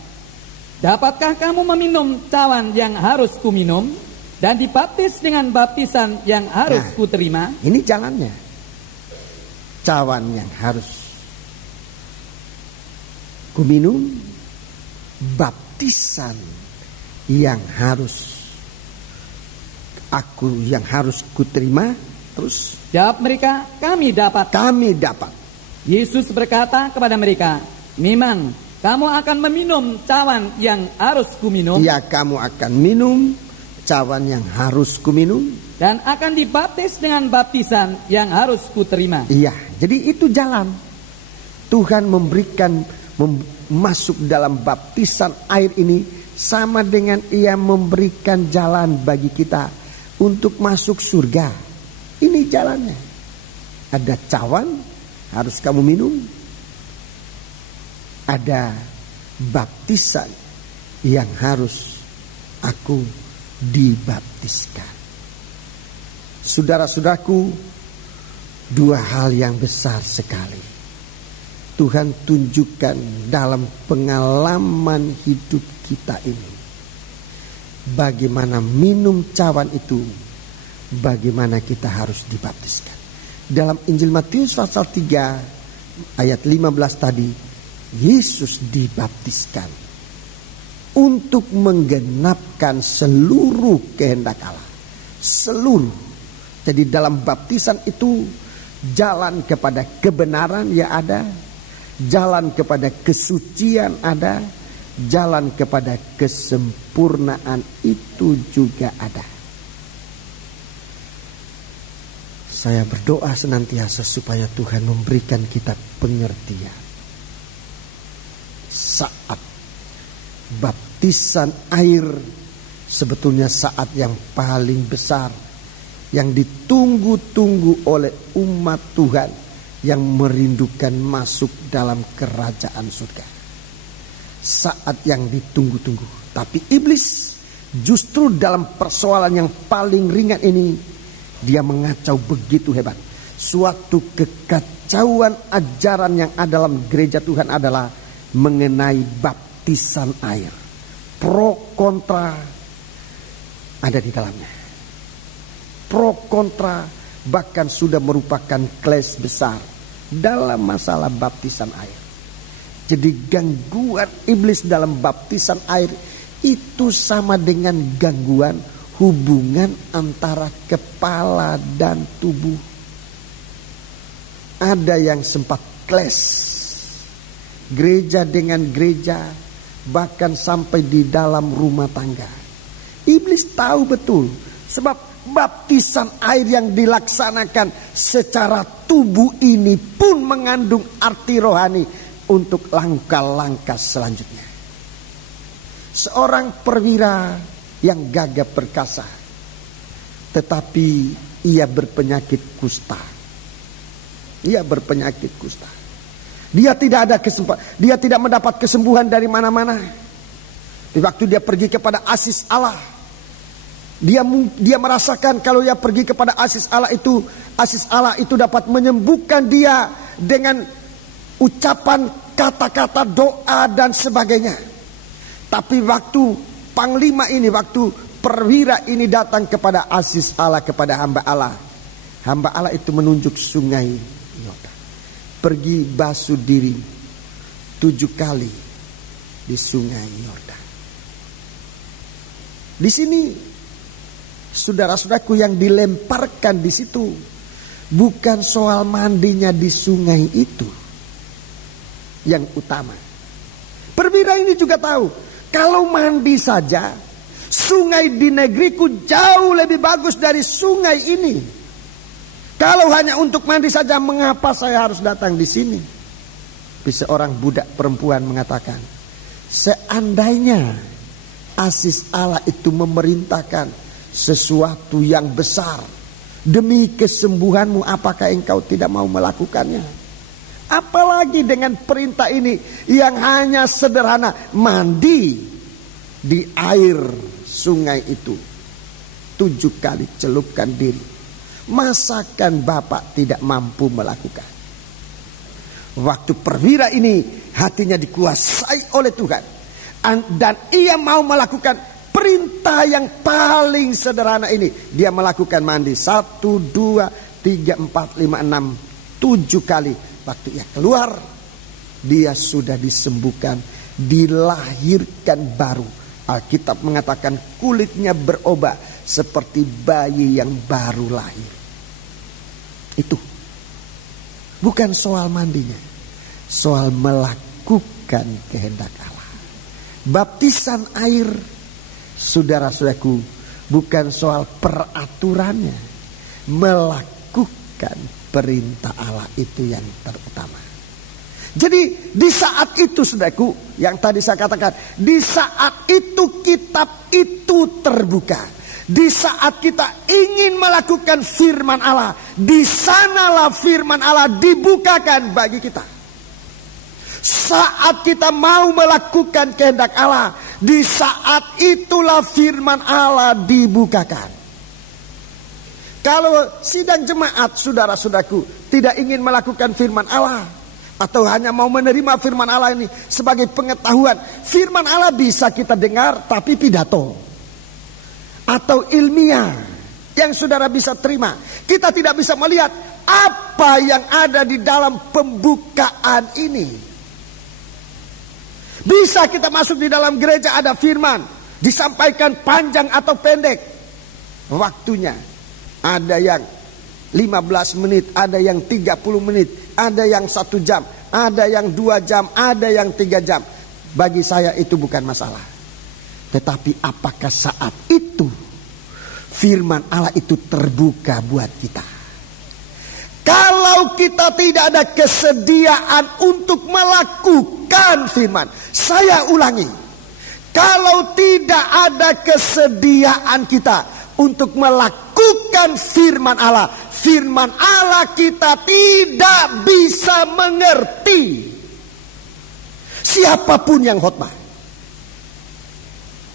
Dapatkah kamu meminum cawan yang harus kuminum dan dibaptis dengan baptisan yang harus kuterima? Ini jalannya. Cawan yang harus kuminum, baptisan yang harus kuterima. Terus jawab mereka, kami dapat. Kami dapat. Yesus berkata kepada mereka, memang kamu akan meminum cawan yang harus kuminum. Ya, kamu akan minum cawan yang harus kuminum. Dan akan dibaptis dengan baptisan yang harus kuterima. Iya, jadi itu jalan. Tuhan memberikan masuk dalam baptisan air ini sama dengan Ia memberikan jalan bagi kita untuk masuk surga. Ini jalannya. Ada cawan harus kamu minum. Ada baptisan yang harus aku dibaptiskan. Saudara-saudaraku, dua hal yang besar sekali Tuhan tunjukkan dalam pengalaman hidup kita ini. Bagaimana minum cawan itu, bagaimana kita harus dibaptiskan. Dalam Injil Matius pasal 3 ayat 15 tadi, Yesus dibaptiskan untuk menggenapkan seluruh kehendak Allah. Seluruh. Jadi dalam baptisan itu jalan kepada kebenaran ya ada, jalan kepada kesucian ada, jalan kepada kesempurnaan itu juga ada. Saya berdoa senantiasa supaya Tuhan memberikan kita pengertian. Saat baptisan air sebetulnya saat yang paling besar, yang ditunggu-tunggu oleh umat Tuhan yang merindukan masuk dalam kerajaan surga. Saat yang ditunggu-tunggu. Tapi iblis justru dalam persoalan yang paling ringan ini, dia mengacau begitu hebat. Suatu kekacauan ajaran yang ada dalam gereja Tuhan adalah mengenai baptisan air. Pro kontra ada di dalamnya. Pro kontra bahkan sudah merupakan clash besar dalam masalah baptisan air. Jadi gangguan iblis dalam baptisan air itu sama dengan gangguan hubungan antara kepala dan tubuh. Ada yang sempat clash gereja dengan gereja, bahkan sampai di dalam rumah tangga. Iblis tahu betul, sebab baptisan air yang dilaksanakan secara tubuh ini pun mengandung arti rohani untuk langkah-langkah selanjutnya. Seorang perwira yang gagah perkasa, tetapi ia berpenyakit kusta. Ia berpenyakit kusta. Dia tidak ada dia tidak mendapat kesembuhan dari mana-mana. Di waktu dia pergi kepada asis Allah, dia merasakan kalau dia pergi kepada asis Allah itu dapat menyembuhkan dia dengan ucapan kata-kata doa dan sebagainya. Tapi waktu panglima ini, waktu perwira ini datang kepada asis Allah, kepada hamba Allah itu menunjuk sungai Yordan. Pergi basuh diri 7 kali di sungai Yordan. Di sini saudara-saudaraku, yang dilemparkan di situ bukan soal mandinya di sungai itu yang utama. Perwira ini juga tahu Kalau mandi saja, sungai di negeriku jauh lebih bagus dari sungai ini. Kalau hanya untuk mandi saja, mengapa saya harus datang di sini? Tapi seorang budak perempuan mengatakan, seandainya Aziz Allah itu memerintahkan sesuatu yang besar demi kesembuhanmu, apakah engkau tidak mau melakukannya? Apalagi dengan perintah ini yang hanya sederhana, mandi di air sungai itu 7 kali celupkan diri. Masakan Bapak tidak mampu melakukan? Waktu perwira ini hatinya dikuasai oleh Tuhan, dan ia mau melakukan perintah yang paling sederhana ini. Dia melakukan mandi 1, 2, 3, 4, 5, 6, 7 kali. Waktu ia keluar, dia sudah disembuhkan, dilahirkan baru. Alkitab mengatakan kulitnya berubah seperti bayi yang baru lahir. Itu bukan soal mandinya, soal melakukan kehendak Allah. Baptisan air, saudara-saudaraku, bukan soal peraturannya, melakukan perintah Allah itu yang terutama. Jadi di saat itu, saudaraku, yang tadi saya katakan, di saat itu kitab itu terbuka. Di saat kita ingin melakukan firman Allah, di sanalah firman Allah dibukakan bagi kita. Saat kita mau melakukan kehendak Allah, di saat itulah firman Allah dibukakan. Kalau sidang jemaat, saudara-saudaraku, tidak ingin melakukan firman Allah, atau hanya mau menerima firman Allah ini sebagai pengetahuan, firman Allah bisa kita dengar tapi pidato atau ilmiah yang saudara bisa terima. Kita tidak bisa melihat apa yang ada di dalam pembukaan ini. Bisa kita masuk di dalam gereja, ada firman disampaikan panjang atau pendek waktunya. Ada yang 15 menit, ada yang 30 menit, ada yang 1 jam, ada yang 2 jam, ada yang 3 jam. Bagi saya itu bukan masalah. Tetapi apakah saat itu firman Allah itu terbuka buat kita? Kalau kita tidak ada kesediaan untuk melakukan firman, saya ulangi, kalau tidak ada kesediaan kita untuk melakukan firman Allah, firman Allah kita tidak bisa mengerti. Siapapun yang khotbah,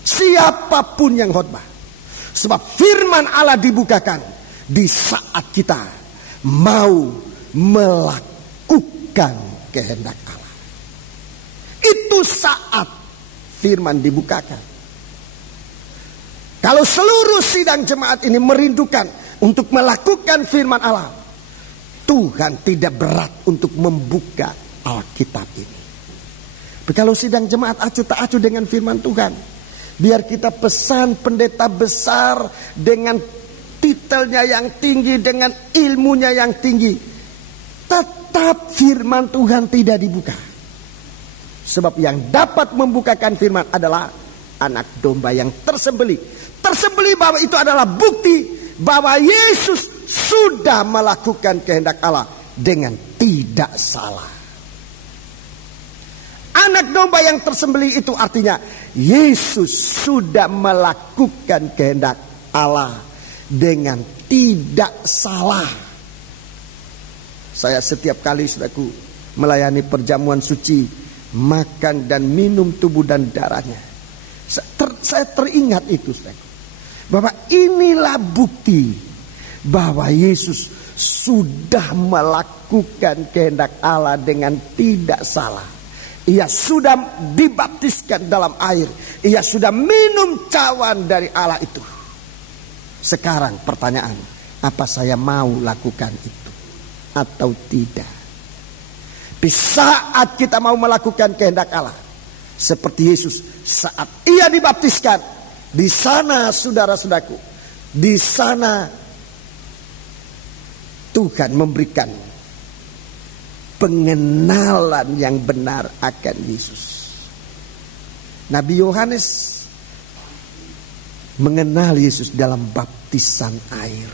siapapun yang khotbah, sebab firman Allah dibukakan di saat kita mau melakukan kehendak Allah. Itu saat firman dibukakan. Kalau seluruh sidang jemaat ini merindukan untuk melakukan firman Allah, Tuhan tidak berat untuk membuka Alkitab ini. Tapi kalau sidang jemaat acuh tak acuh dengan firman Tuhan, biar kita pesan pendeta besar dengan titelnya yang tinggi, dengan ilmunya yang tinggi, tetap firman Tuhan tidak dibuka. Sebab yang dapat membukakan firman adalah anak domba yang tersembelih. Tersembelih bahwa itu adalah bukti bahwa Yesus sudah melakukan kehendak Allah dengan tidak salah. Anak domba yang tersembelih itu artinya Yesus sudah melakukan kehendak Allah dengan tidak salah. Saya setiap kali, saudaraku, melayani perjamuan suci, makan dan minum tubuh dan darahnya, saya teringat itu, saudaraku, bahwa inilah bukti bahwa Yesus sudah melakukan kehendak Allah dengan tidak salah. Ia sudah dibaptiskan dalam air, ia sudah minum cawan dari Allah itu. Sekarang pertanyaan, apa saya mau lakukan itu atau tidak? Di saat kita mau melakukan kehendak Allah, seperti Yesus saat ia dibaptiskan, di sana, saudara-saudaraku, di sana Tuhan memberikan pengenalan yang benar akan Yesus. Nabi Yohanes mengenal Yesus dalam baptisan air.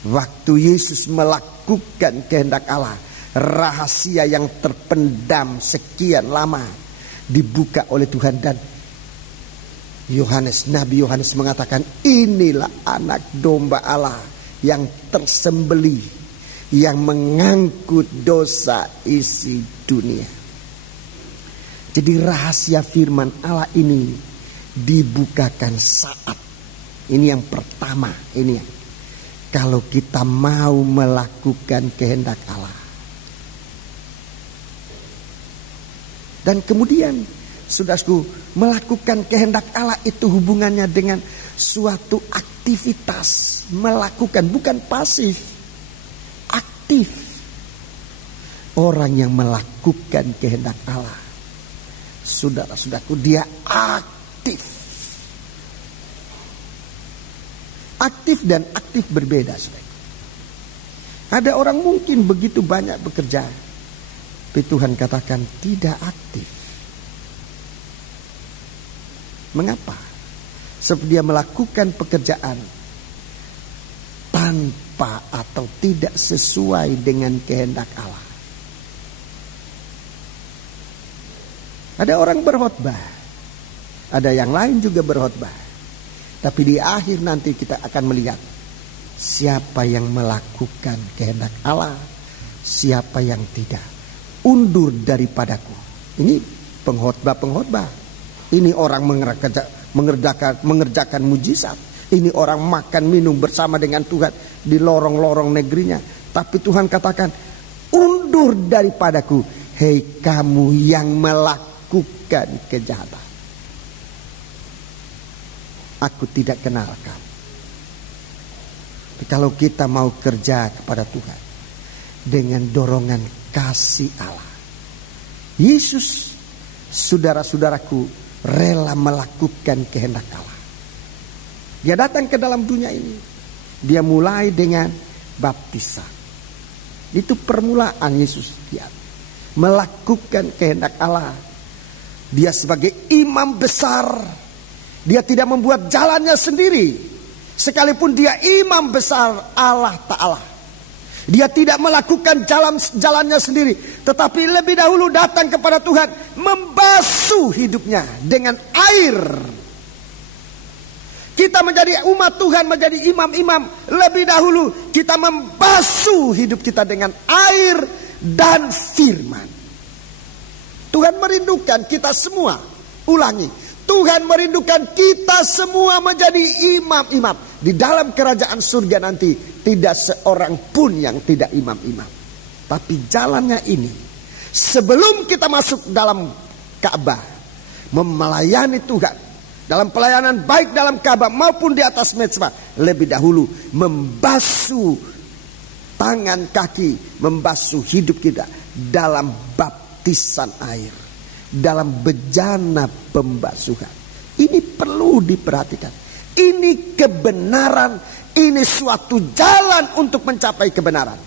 Waktu Yesus melakukan kehendak Allah, rahasia yang terpendam sekian lama dibuka oleh Tuhan, dan Nabi Yohanes mengatakan, inilah anak domba Allah yang tersembelih, yang mengangkut dosa isi dunia. Jadi rahasia firman Allah ini dibukakan saat ini yang pertama, ini yang kalau kita mau melakukan kehendak Allah. Dan kemudian, saudaraku, melakukan kehendak Allah itu hubungannya dengan suatu aktivitas. Melakukan, bukan pasif, aktif. Orang yang melakukan kehendak Allah, saudara-saudaraku, dia aktif. Aktif dan aktif berbeda, saudara. Ada orang mungkin begitu banyak bekerja, tapi Tuhan katakan tidak aktif. Mengapa? Sebab dia melakukan pekerjaan tanpa atau tidak sesuai dengan kehendak Allah. Ada orang berkhotbah, ada yang lain juga berkhotbah. Tapi di akhir nanti kita akan melihat siapa yang melakukan kehendak Allah, siapa yang tidak. Undur daripadaku. Ini pengkhotbah. Ini orang mengerjakan mujizat. Ini orang makan minum bersama dengan Tuhan di lorong-lorong negerinya. Tapi Tuhan katakan, undur daripadaku, hei kamu yang melakukan kejahatan. Aku tidak kenal kamu. Tapi kalau kita mau kerja kepada Tuhan dengan dorongan kasih Allah, Yesus, saudara-saudaraku, rela melakukan kehendak Allah. Dia datang ke dalam dunia ini. Dia mulai dengan baptisan. Itu permulaan Yesus. Dia melakukan kehendak Allah. Dia sebagai imam besar. Dia tidak membuat jalannya sendiri. Sekalipun dia imam besar Allah Ta'ala, dia tidak melakukan jalannya sendiri. Tetapi lebih dahulu datang kepada Tuhan, membasuh hidupnya dengan air. Kita menjadi umat Tuhan, menjadi imam-imam, lebih dahulu kita membasuh hidup kita dengan air dan firman. Tuhan merindukan kita semua. Ulangi, Tuhan merindukan kita semua menjadi imam-imam. Di dalam kerajaan surga nanti tidak seorang pun yang tidak imam-imam. Tapi jalannya ini, sebelum kita masuk dalam Ka'bah, melayani Tuhan dalam pelayanan baik dalam Ka'bah maupun di atas mezbah, lebih dahulu membasuh tangan kaki, membasuh hidup kita dalam baptisan air, dalam bejana pembasuhan. Ini perlu diperhatikan. Ini kebenaran, ini suatu jalan untuk mencapai kebenaran.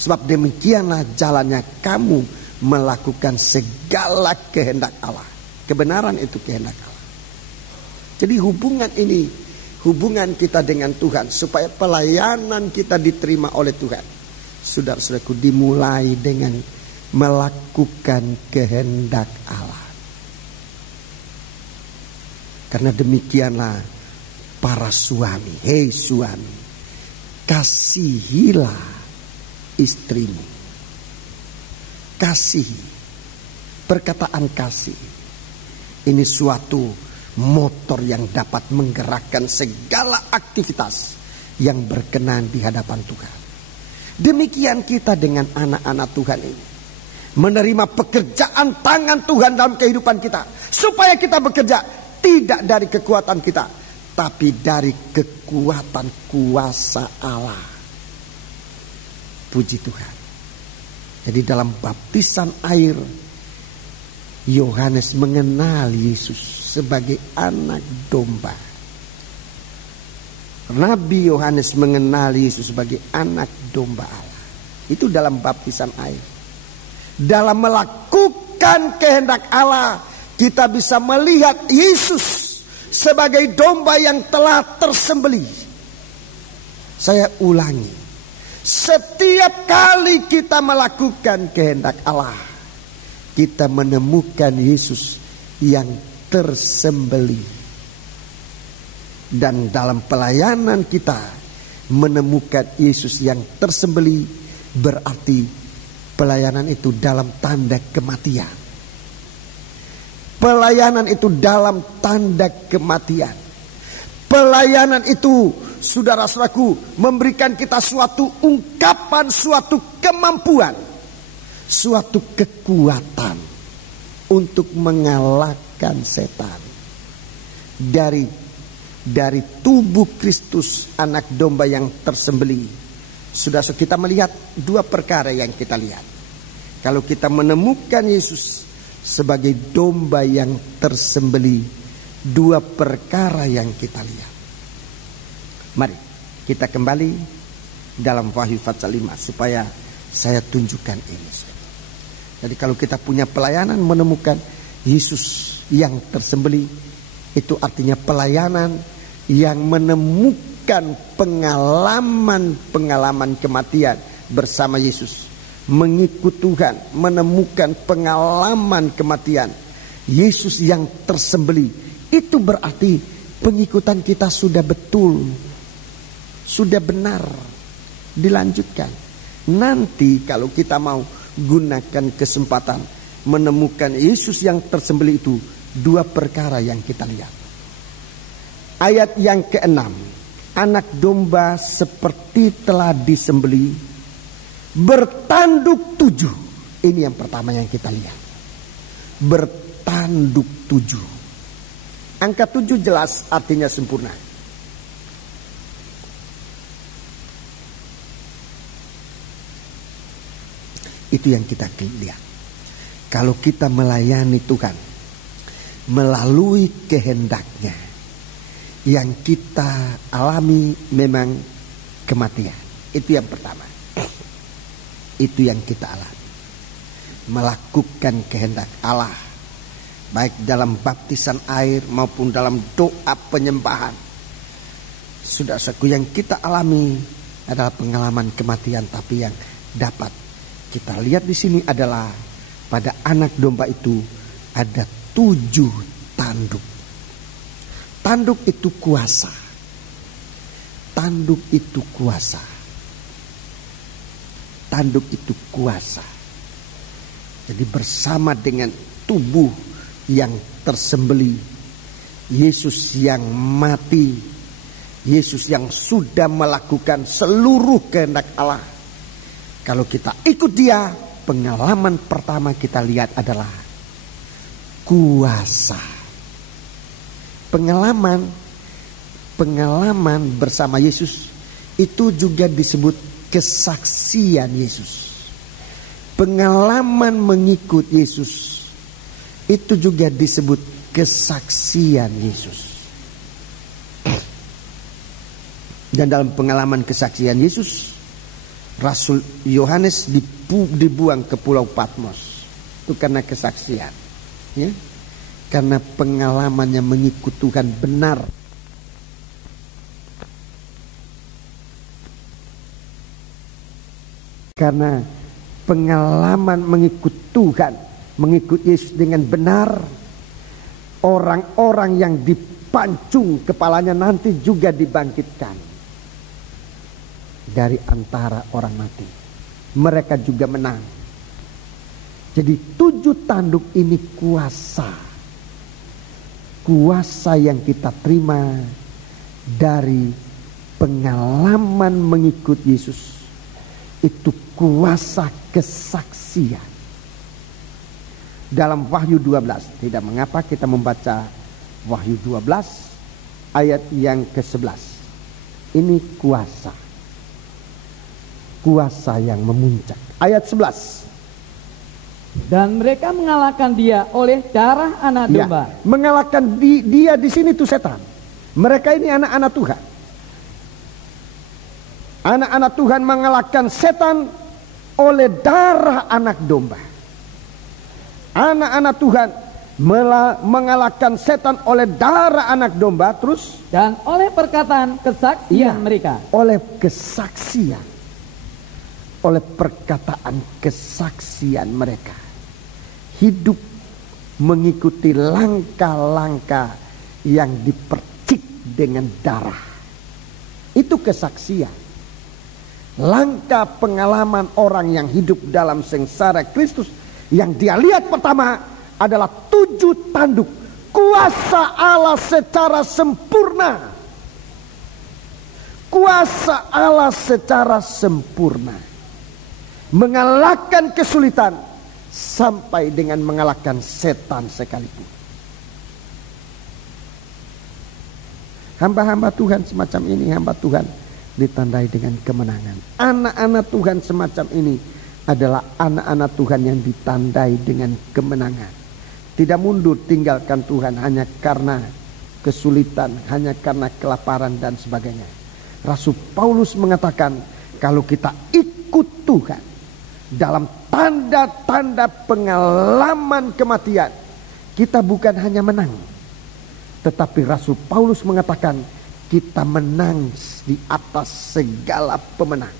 Sebab demikianlah jalannya kamu melakukan segala kehendak Allah. Kebenaran itu kehendak Allah. Jadi hubungan ini, hubungan kita dengan Tuhan, supaya pelayanan kita diterima oleh Tuhan, saudara-saudaraku, dimulai dengan melakukan kehendak Allah. Karena demikianlah para suami, hei suami, kasihilah istrimu. Kasihi, perkataan kasih ini suatu motor yang dapat menggerakkan segala aktivitas yang berkenan di hadapan Tuhan. Demikian kita dengan anak-anak Tuhan ini, menerima pekerjaan tangan Tuhan dalam kehidupan kita, supaya kita bekerja tidak dari kekuatan kita, tapi dari kekuatan kuasa Allah. Puji Tuhan. Jadi dalam baptisan air, Yohanes mengenal Yesus sebagai anak domba. Nabi Yohanes mengenal Yesus sebagai anak domba Allah. Itu dalam baptisan air. Dalam melakukan kehendak Allah, kita bisa melihat Yesus sebagai domba yang telah tersembelih. Saya ulangi, setiap kali kita melakukan kehendak Allah, kita menemukan Yesus yang tersembelih. Dan dalam pelayanan kita menemukan Yesus yang tersembelih, berarti pelayanan itu dalam tanda kematian. Pelayanan itu dalam tanda kematian. Pelayanan itu, saudara-saudaraku, memberikan kita suatu ungkapan, suatu kemampuan, suatu kekuatan untuk mengalahkan setan. Dari tubuh Kristus, anak domba yang tersembelih. Sudah kita melihat dua perkara yang kita lihat. Kalau kita menemukan Yesus sebagai domba yang tersembelih, dua perkara yang kita lihat. Mari kita kembali dalam Wahyu pasal 5 supaya saya tunjukkan ini. Jadi kalau kita punya pelayanan menemukan Yesus yang tersembelih, itu artinya pelayanan yang menemukan pengalaman kematian bersama Yesus. Mengikut Tuhan, menemukan pengalaman kematian Yesus yang tersembelih. Itu berarti pengikutan kita sudah betul, sudah benar. Dilanjutkan. Nanti kalau kita mau gunakan kesempatan menemukan Yesus yang tersembelih itu, dua perkara yang kita lihat. Ayat yang ke-6, anak domba seperti telah disembelih, bertanduk 7. Ini yang pertama yang kita lihat. Bertanduk 7. Angka 7 jelas artinya sempurna. Itu yang kita lihat. Kalau kita melayani Tuhan melalui kehendaknya, yang kita alami memang kematian. Itu yang pertama. Itu yang kita alami. Melakukan kehendak Allah, baik dalam baptisan air maupun dalam doa penyembahan. Saudaraku, yang kita alami adalah pengalaman kematian, tapi yang dapat kita lihat di sini adalah pada anak domba itu ada 7 tanduk. Tanduk itu kuasa. Tanduk itu kuasa. Tanduk itu kuasa. Jadi bersama dengan tubuh yang tersembelih, Yesus yang mati, Yesus yang sudah melakukan seluruh kehendak Allah. Kalau kita ikut Dia, pengalaman pertama kita lihat adalah kuasa. Pengalaman bersama Yesus itu juga disebut kesaksian Yesus. Pengalaman mengikut Yesus itu juga disebut kesaksian Yesus. Dan dalam pengalaman kesaksian Yesus, Rasul Yohanes dibuang ke Pulau Patmos. Itu karena kesaksian, ya. Karena pengalamannya mengikut Tuhan benar. Karena pengalaman mengikut Tuhan, mengikut Yesus dengan benar, orang-orang yang dipancung kepalanya nanti juga dibangkitkan dari antara orang mati. Mereka juga menang. Jadi 7 tanduk ini kuasa. Kuasa yang kita terima dari pengalaman mengikut Yesus. Itu kuasa kesaksian. Dalam Wahyu 12, tidak mengapa kita membaca Wahyu 12 ayat yang ke-11. Ini kuasa. Kuasa yang memuncak. Ayat 11. Dan mereka mengalahkan dia oleh darah anak domba. Ya, mengalahkan dia di sini tuh setan. Mereka ini anak-anak Tuhan. Anak-anak Tuhan mengalahkan setan oleh darah anak domba. Anak-anak Tuhan mengalahkan setan oleh darah anak domba, terus dan oleh perkataan kesaksian mereka. Oleh kesaksian, oleh perkataan kesaksian mereka. Hidup mengikuti langkah-langkah yang dipercik dengan darah. Itu kesaksian. Langkah pengalaman orang yang hidup dalam sengsara Kristus, yang dia lihat pertama adalah 7 tanduk kuasa Allah secara sempurna. Kuasa Allah secara sempurna mengalahkan kesulitan sampai dengan mengalahkan setan sekalipun. Hamba-hamba Tuhan semacam ini, hamba Tuhan ditandai dengan kemenangan. Anak-anak Tuhan semacam ini adalah anak-anak Tuhan yang ditandai dengan kemenangan. Tidak mundur tinggalkan Tuhan hanya karena kesulitan, hanya karena kelaparan dan sebagainya. Rasul Paulus mengatakan, kalau kita ikut Tuhan dalam tanda-tanda pengalaman kematian, kita bukan hanya menang, tetapi Rasul Paulus mengatakan kita menang di atas segala pemenang.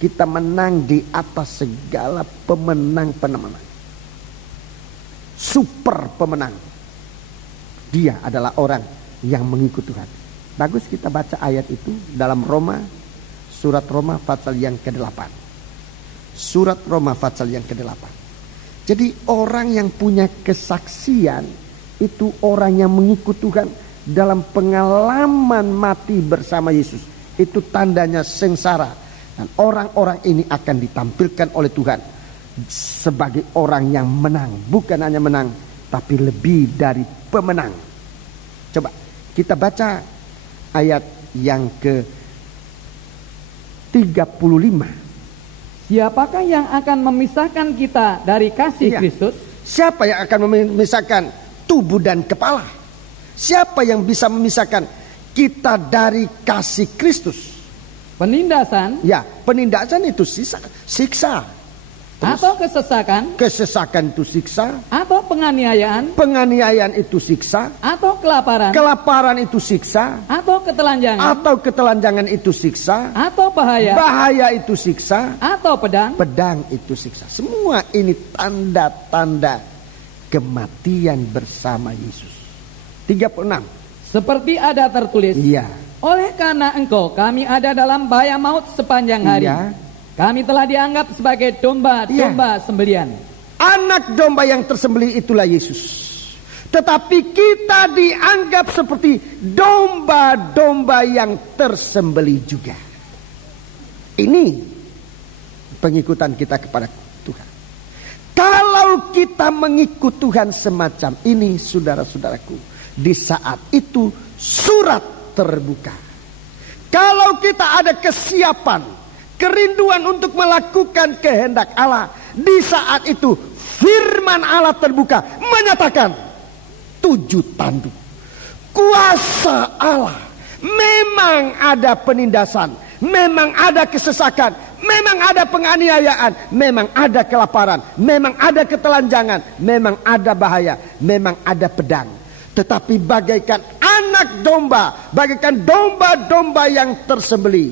Kita menang di atas segala pemenang-pemenang. Super pemenang. Dia adalah orang yang mengikut Tuhan. Bagus kita baca ayat itu dalam Roma, surat Roma pasal yang ke-8. Surat Roma pasal yang ke-8. Jadi orang yang punya kesaksian itu orang yang mengikut Tuhan dalam pengalaman mati bersama Yesus. Itu tandanya sengsara. Dan orang-orang ini akan ditampilkan oleh Tuhan sebagai orang yang menang. Bukan hanya menang, tapi lebih dari pemenang. Coba kita baca ayat yang ke-35. Siapakah yang akan memisahkan kita dari kasih Kristus? Siapa yang akan memisahkan tubuh dan kepala? Siapa yang bisa memisahkan kita dari kasih Kristus? Penindasan? Ya, penindasan itu siksa. Terus, atau kesesakan? Kesesakan itu siksa. Atau penganiayaan? Penganiayaan itu siksa. Atau kelaparan? Kelaparan itu siksa. Atau ketelanjangan? Atau ketelanjangan itu siksa. Atau bahaya? Bahaya itu siksa. Atau pedang? Pedang itu siksa. Semua ini tanda-tanda kematian bersama Yesus. 36. Seperti ada tertulis. Iya. Oleh karena engkau kami ada dalam bahaya maut sepanjang hari. Iya. Kami telah dianggap sebagai domba-domba sembelian. Anak domba yang tersembelih itulah Yesus. Tetapi kita dianggap seperti domba-domba yang tersembelih juga. Ini pengikutan kita kepada Tuhan. Kalau kita mengikut Tuhan semacam ini, saudara-saudaraku, di saat itu surat terbuka. Kalau kita ada kesiapan, kerinduan untuk melakukan kehendak Allah, di saat itu firman Allah terbuka menyatakan 7 tanduk kuasa Allah. Memang ada penindasan, memang ada kesesakan, memang ada penganiayaan, memang ada kelaparan, memang ada ketelanjangan, memang ada bahaya, memang ada pedang. Tetapi bagaikan anak domba, bagaikan domba-domba yang tersembelih,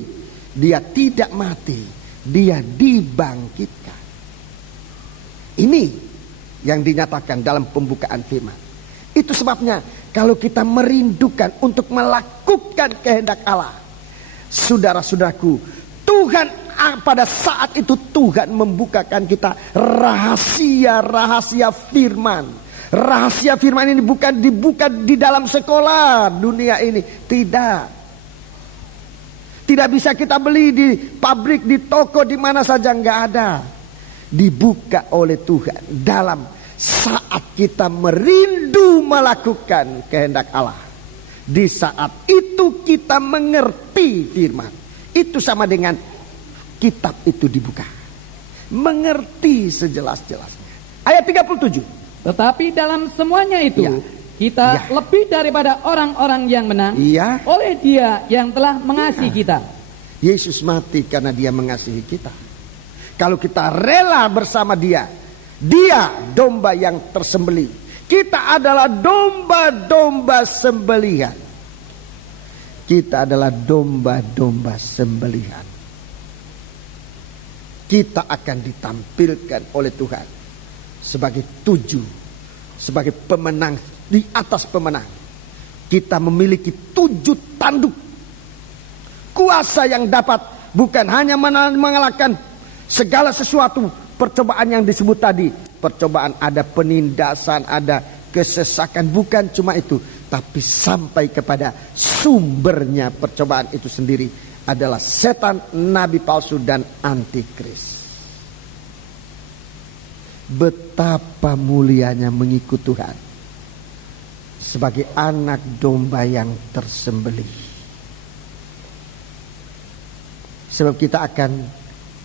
dia tidak mati, dia dibangkitkan. Ini yang dinyatakan dalam pembukaan firman. Itu sebabnya kalau kita merindukan untuk melakukan kehendak Allah, saudara-saudaraku, Tuhan pada saat itu Tuhan membukakan kita rahasia-rahasia firman. Rahasia firman ini bukan dibuka di dalam sekolah dunia ini, tidak. Tidak bisa kita beli di pabrik, di toko, di mana saja, nggak ada. Dibuka oleh Tuhan dalam saat kita merindu melakukan kehendak Allah. Di saat itu kita mengerti firman. Itu sama dengan kitab itu dibuka. Mengerti sejelas-jelasnya. Ayat 37. Tetapi dalam semuanya itu kita lebih daripada orang-orang yang menang oleh Dia yang telah mengasihi kita. Yesus mati karena Dia mengasihi kita. Kalau kita rela bersama Dia, Dia domba yang tersembelih Kita adalah domba-domba sembelihan. Kita adalah domba-domba sembelihan. Kita akan ditampilkan oleh Tuhan sebagai sebagai pemenang di atas pemenang. Kita memiliki 7 tanduk. Kuasa yang dapat bukan hanya mengalahkan segala sesuatu percobaan yang disebut tadi. Percobaan ada penindasan, ada kesesakan, bukan cuma itu, tapi sampai kepada sumbernya percobaan itu sendiri adalah setan, nabi palsu, dan antikris. Betapa mulianya mengikut Tuhan sebagai anak domba yang tersembelih. Sebab kita akan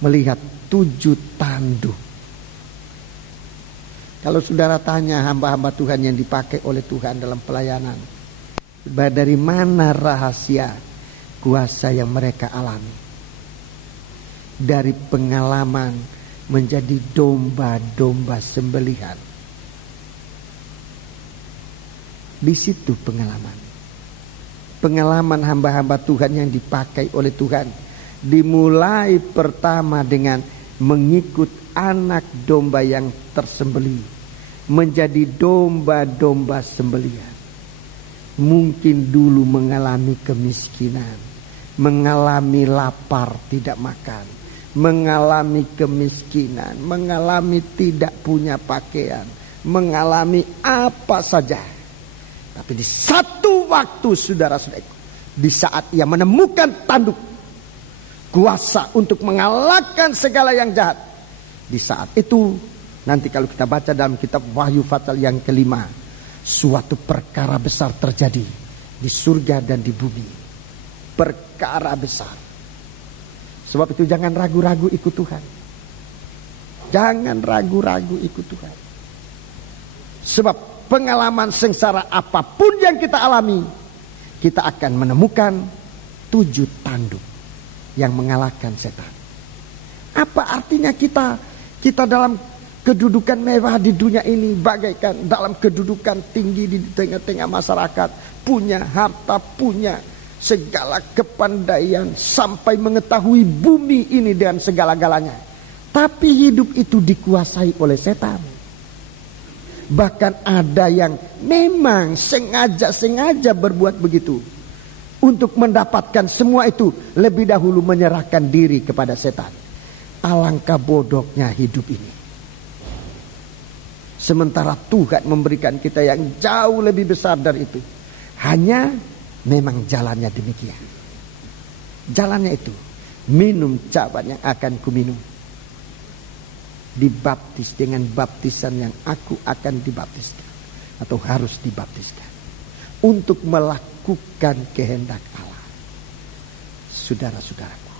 melihat 7 tanduk. Kalau saudara tanya hamba-hamba Tuhan yang dipakai oleh Tuhan dalam pelayanan, dari mana rahasia kuasa yang mereka alami? Dari pengalaman menjadi domba-domba sembelihan. Di situ pengalaman. Pengalaman hamba-hamba Tuhan yang dipakai oleh Tuhan dimulai pertama dengan mengikut anak domba yang tersembelih, menjadi domba-domba sembelihan. Mungkin dulu mengalami kemiskinan, mengalami lapar tidak makan, mengalami kemiskinan, mengalami tidak punya pakaian, mengalami apa saja. Tapi di satu waktu saudara-saudara, di saat ia menemukan tanduk kuasa untuk mengalahkan segala yang jahat, di saat itu nanti kalau kita baca dalam kitab Wahyu pasal yang kelima, suatu perkara besar terjadi di surga dan di bumi. Perkara besar. Sebab itu jangan ragu-ragu ikut Tuhan. Jangan ragu-ragu ikut Tuhan. Sebab pengalaman sengsara apapun yang kita alami, kita akan menemukan 7 tanduk yang mengalahkan setan. Apa artinya kita dalam kedudukan mewah di dunia ini, bagaikan dalam kedudukan tinggi di tengah-tengah masyarakat, punya harta, punya segala kepandaian, sampai mengetahui bumi ini dengan segala-galanya. Tapi hidup itu dikuasai oleh setan. Bahkan ada yang memang sengaja berbuat begitu, untuk mendapatkan semua itu lebih dahulu menyerahkan diri kepada setan. Alangkah bodohnya hidup ini. Sementara Tuhan memberikan kita yang jauh lebih besar dari itu. Hanya memang jalannya demikian. Jalannya itu, minum cawan yang akan kuminum, dibaptis dengan baptisan yang aku akan dibaptiskan, atau harus dibaptiskan, untuk melakukan kehendak Allah. Saudara-saudaraku,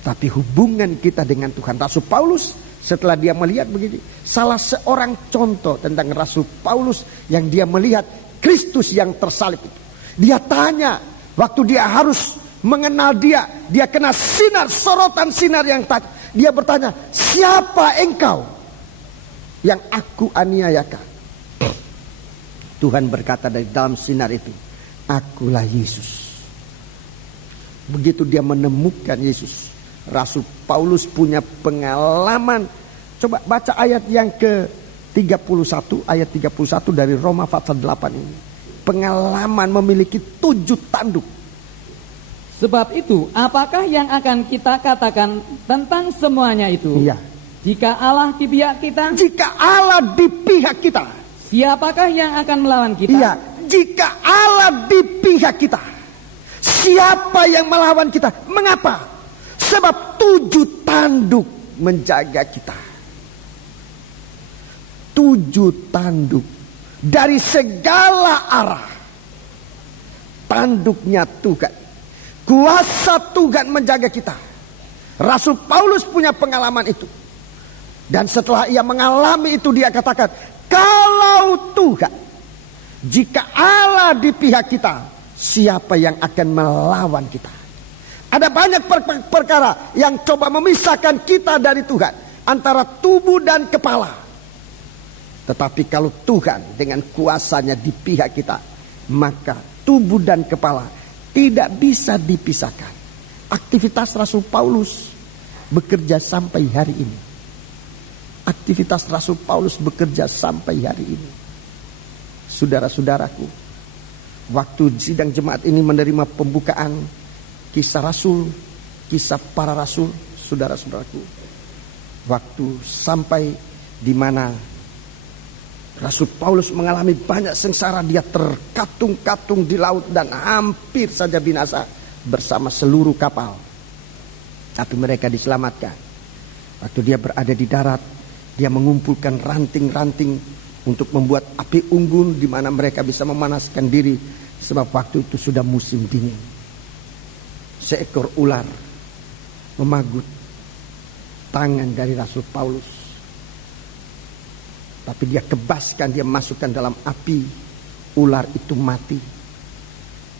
tapi hubungan kita dengan Tuhan, Rasul Paulus setelah dia melihat begini, salah seorang contoh tentang Rasul Paulus yang dia melihat Kristus yang tersalib itu, dia tanya, waktu dia harus mengenal dia kena sinar, sorotan sinar yang tajam. Dia bertanya, siapa engkau yang aku aniayakan? Tuhan berkata dari dalam sinar itu, akulah Yesus. Begitu dia menemukan Yesus, Rasul Paulus punya pengalaman. Coba baca ayat yang ke-31, ayat 31 dari Roma pasal 8 ini. Pengalaman memiliki 7 tanduk. Sebab itu, apakah yang akan kita katakan tentang semuanya itu? Iya. Jika Allah di pihak kita, jika Allah di pihak kita, siapakah yang akan melawan kita? Iya, jika Allah di pihak kita, siapa yang melawan kita? Mengapa? Sebab 7 tanduk menjaga kita. 7 tanduk dari segala arah. Tanduknya Tuhan, kuasa Tuhan menjaga kita. Rasul Paulus punya pengalaman itu. Dan setelah ia mengalami itu, dia katakan, kalau Tuhan, jika Allah di pihak kita, siapa yang akan melawan kita? Ada banyak perkara yang coba memisahkan kita dari Tuhan, antara tubuh dan kepala. Tetapi kalau Tuhan dengan kuasanya di pihak kita, maka tubuh dan kepala tidak bisa dipisahkan. Aktivitas Rasul Paulus bekerja sampai hari ini. Aktivitas Rasul Paulus bekerja sampai hari ini. Saudara-saudaraku, waktu sidang jemaat ini menerima pembukaan kisah Rasul, kisah para Rasul, saudara-saudaraku, waktu sampai di mana Rasul Paulus mengalami banyak sengsara, dia terkatung-katung di laut dan hampir saja binasa bersama seluruh kapal. Tapi mereka diselamatkan. Waktu dia berada di darat, dia mengumpulkan ranting-ranting untuk membuat api unggun di mana mereka bisa memanaskan diri, sebab waktu itu sudah musim dingin. Seekor ular memagut tangan dari Rasul Paulus. Tapi dia kebaskan, dia masukkan dalam api. Ular itu mati.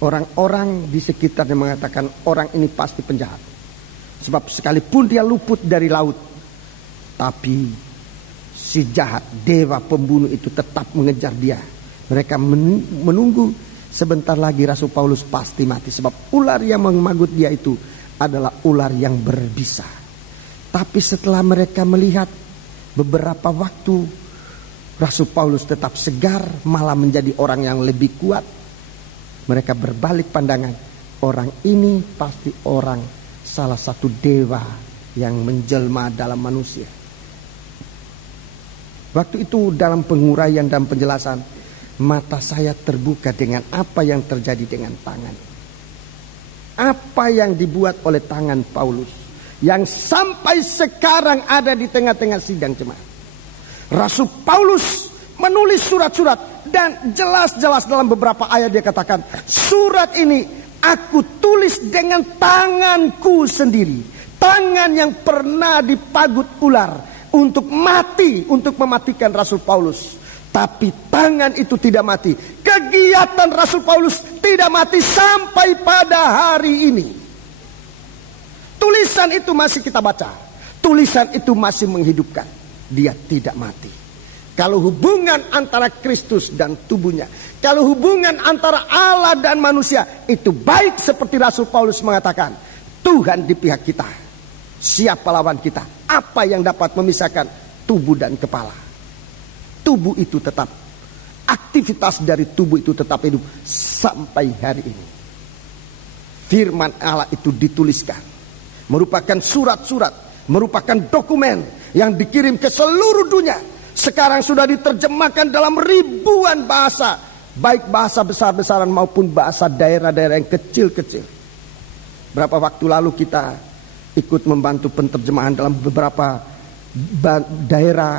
Orang-orang di sekitarnya mengatakan orang ini pasti penjahat. Sebab sekalipun dia luput dari laut, tapi si jahat, dewa pembunuh itu tetap mengejar dia. Mereka menunggu sebentar lagi Rasul Paulus pasti mati. Sebab ular yang memagut dia itu adalah ular yang berbisa. Tapi setelah mereka melihat beberapa waktu Rasul Paulus tetap segar, malah menjadi orang yang lebih kuat, mereka berbalik pandangan. Orang ini pasti orang, salah satu dewa yang menjelma dalam manusia. Waktu itu dalam penguraian dan penjelasan, mata saya terbuka dengan apa yang terjadi dengan tangan. Apa yang dibuat oleh tangan Paulus, yang sampai sekarang ada di tengah-tengah sidang jemaat. Rasul Paulus menulis surat-surat dan jelas-jelas dalam beberapa ayat dia katakan, surat ini aku tulis dengan tanganku sendiri. Tangan yang pernah dipagut ular untuk mati, untuk mematikan Rasul Paulus. Tapi tangan itu tidak mati. Kegiatan Rasul Paulus tidak mati sampai pada hari ini. Tulisan itu masih kita baca. Tulisan itu masih menghidupkan. Dia tidak mati. Kalau hubungan antara Kristus dan tubuhnya, kalau hubungan antara Allah dan manusia itu baik seperti Rasul Paulus mengatakan, Tuhan di pihak kita, siapa lawan kita? Apa yang dapat memisahkan tubuh dan kepala? Tubuh itu tetap, aktivitas dari tubuh itu tetap hidup sampai hari ini. Firman Allah itu dituliskan, merupakan surat-surat, merupakan dokumen yang dikirim ke seluruh dunia. Sekarang sudah diterjemahkan dalam ribuan bahasa, baik bahasa besar-besaran maupun bahasa daerah-daerah yang kecil-kecil. Berapa waktu lalu kita ikut membantu penterjemahan dalam beberapa daerah,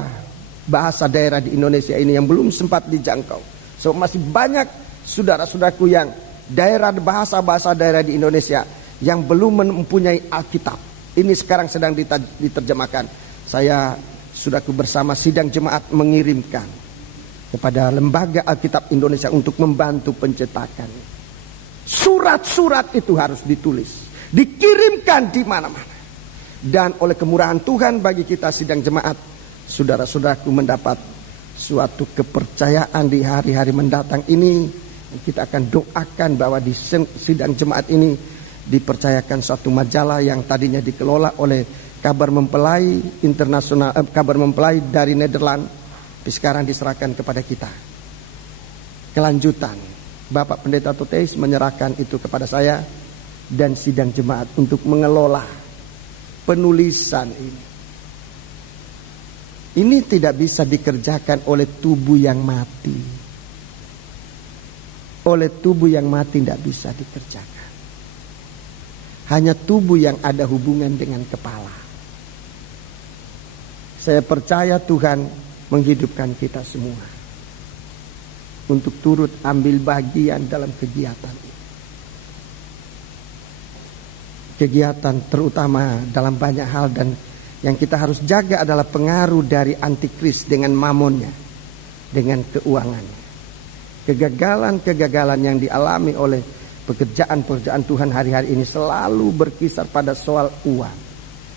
bahasa daerah di Indonesia ini yang belum sempat dijangkau. So masih banyak saudara-saudaraku yang daerah bahasa-bahasa daerah di Indonesia yang belum mempunyai Alkitab. Ini sekarang sedang diterjemahkan. Saya saudaraku bersama sidang jemaat mengirimkan kepada Lembaga Alkitab Indonesia untuk membantu pencetakan. Surat-surat itu harus ditulis, dikirimkan di mana-mana. Dan oleh kemurahan Tuhan bagi kita sidang jemaat, saudara-saudaraku mendapat suatu kepercayaan di hari-hari mendatang ini. Kita akan doakan bahwa di sidang jemaat ini dipercayakan suatu majalah yang tadinya dikelola oleh Kabar Mempelai Internasional, Kabar Mempelai dari Nederland, tapi sekarang diserahkan kepada kita. Kelanjutan, Bapak Pendeta Toteis menyerahkan itu kepada saya dan sidang jemaat untuk mengelola penulisan ini. Ini tidak bisa dikerjakan oleh tubuh yang mati. Oleh tubuh yang mati tidak bisa dikerjakan. Hanya tubuh yang ada hubungan dengan kepala. Saya percaya Tuhan menghidupkan kita semua untuk turut ambil bagian dalam kegiatan ini. Kegiatan terutama dalam banyak hal, dan yang kita harus jaga adalah pengaruh dari antikris dengan mamonnya, dengan keuangannya. Kegagalan-kegagalan yang dialami oleh pekerjaan-pekerjaan Tuhan hari-hari ini selalu berkisar pada soal uang.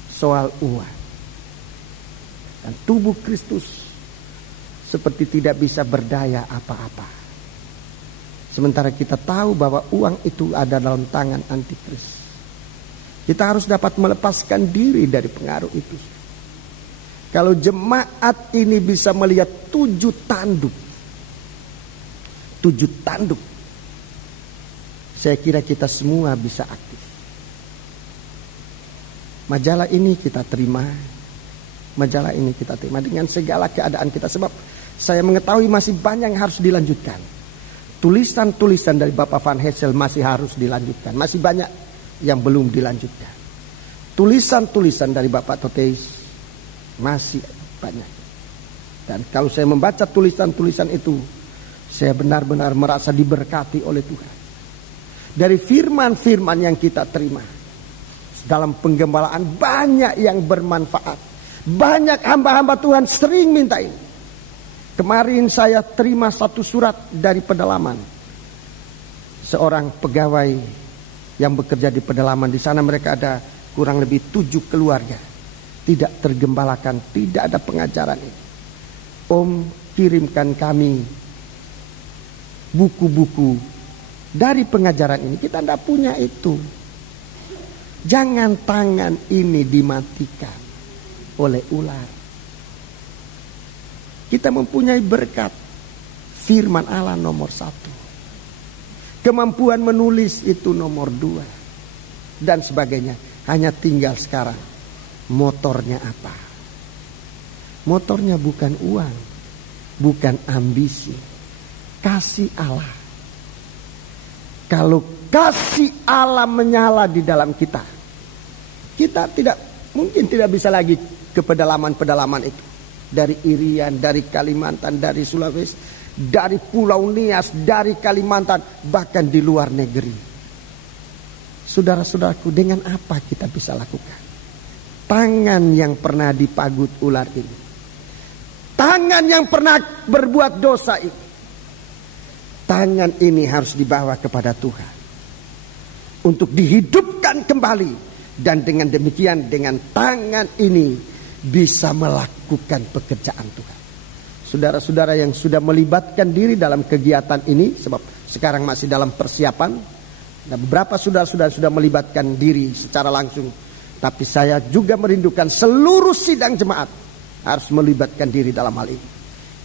Soal uang. Dan tubuh Kristus seperti tidak bisa berdaya apa-apa. Sementara kita tahu bahwa uang itu ada dalam tangan antikris. Kita harus dapat melepaskan diri dari pengaruh itu. Kalau jemaat ini bisa melihat 7 tanduk, saya kira kita semua bisa aktif. Majalah ini kita terima. Majalah ini kita terima dengan segala keadaan kita. Sebab saya mengetahui masih banyak yang harus dilanjutkan. Tulisan-tulisan dari Bapak Van Hessel masih harus dilanjutkan. Masih banyak yang belum dilanjutkan. Tulisan-tulisan dari Bapak Toteis masih banyak. Dan kalau saya membaca tulisan-tulisan itu, saya benar-benar merasa diberkati oleh Tuhan. Dari firman-firman yang kita terima dalam penggembalaan banyak yang bermanfaat. Banyak hamba-hamba Tuhan sering minta ini. Kemarin saya terima satu surat dari pedalaman. Seorang pegawai yang bekerja di pedalaman. Di sana mereka ada kurang lebih 7 keluarga. Tidak tergembalakan, tidak ada pengajaran ini. Om, kirimkan kami buku-buku dari pengajaran ini. Kita tidak punya itu. Jangan tangan ini dimatikan oleh ular. Kita mempunyai berkat firman Allah nomor 1. Kemampuan menulis itu nomor 2. Dan sebagainya. Hanya tinggal sekarang. Motornya apa? Motornya bukan uang. Bukan ambisi. Kasih Allah. Kalau kasih Allah menyala di dalam kita. Kita mungkin tidak bisa lagi ke pedalaman-pedalaman itu. Dari Irian, dari Kalimantan, dari Sulawesi, dari Pulau Nias, dari Kalimantan, bahkan di luar negeri. Saudara-saudaraku, dengan apa kita bisa lakukan? Tangan yang pernah dipagut ular ini, tangan yang pernah berbuat dosa ini, tangan ini harus dibawa kepada Tuhan untuk dihidupkan kembali. Dan dengan demikian, dengan tangan ini bisa melakukan pekerjaan Tuhan. Saudara-saudara yang sudah melibatkan diri dalam kegiatan ini, sebab sekarang masih dalam persiapan, dan beberapa saudara-saudara sudah melibatkan diri secara langsung. Tapi saya juga merindukan seluruh sidang jemaat harus melibatkan diri dalam hal ini,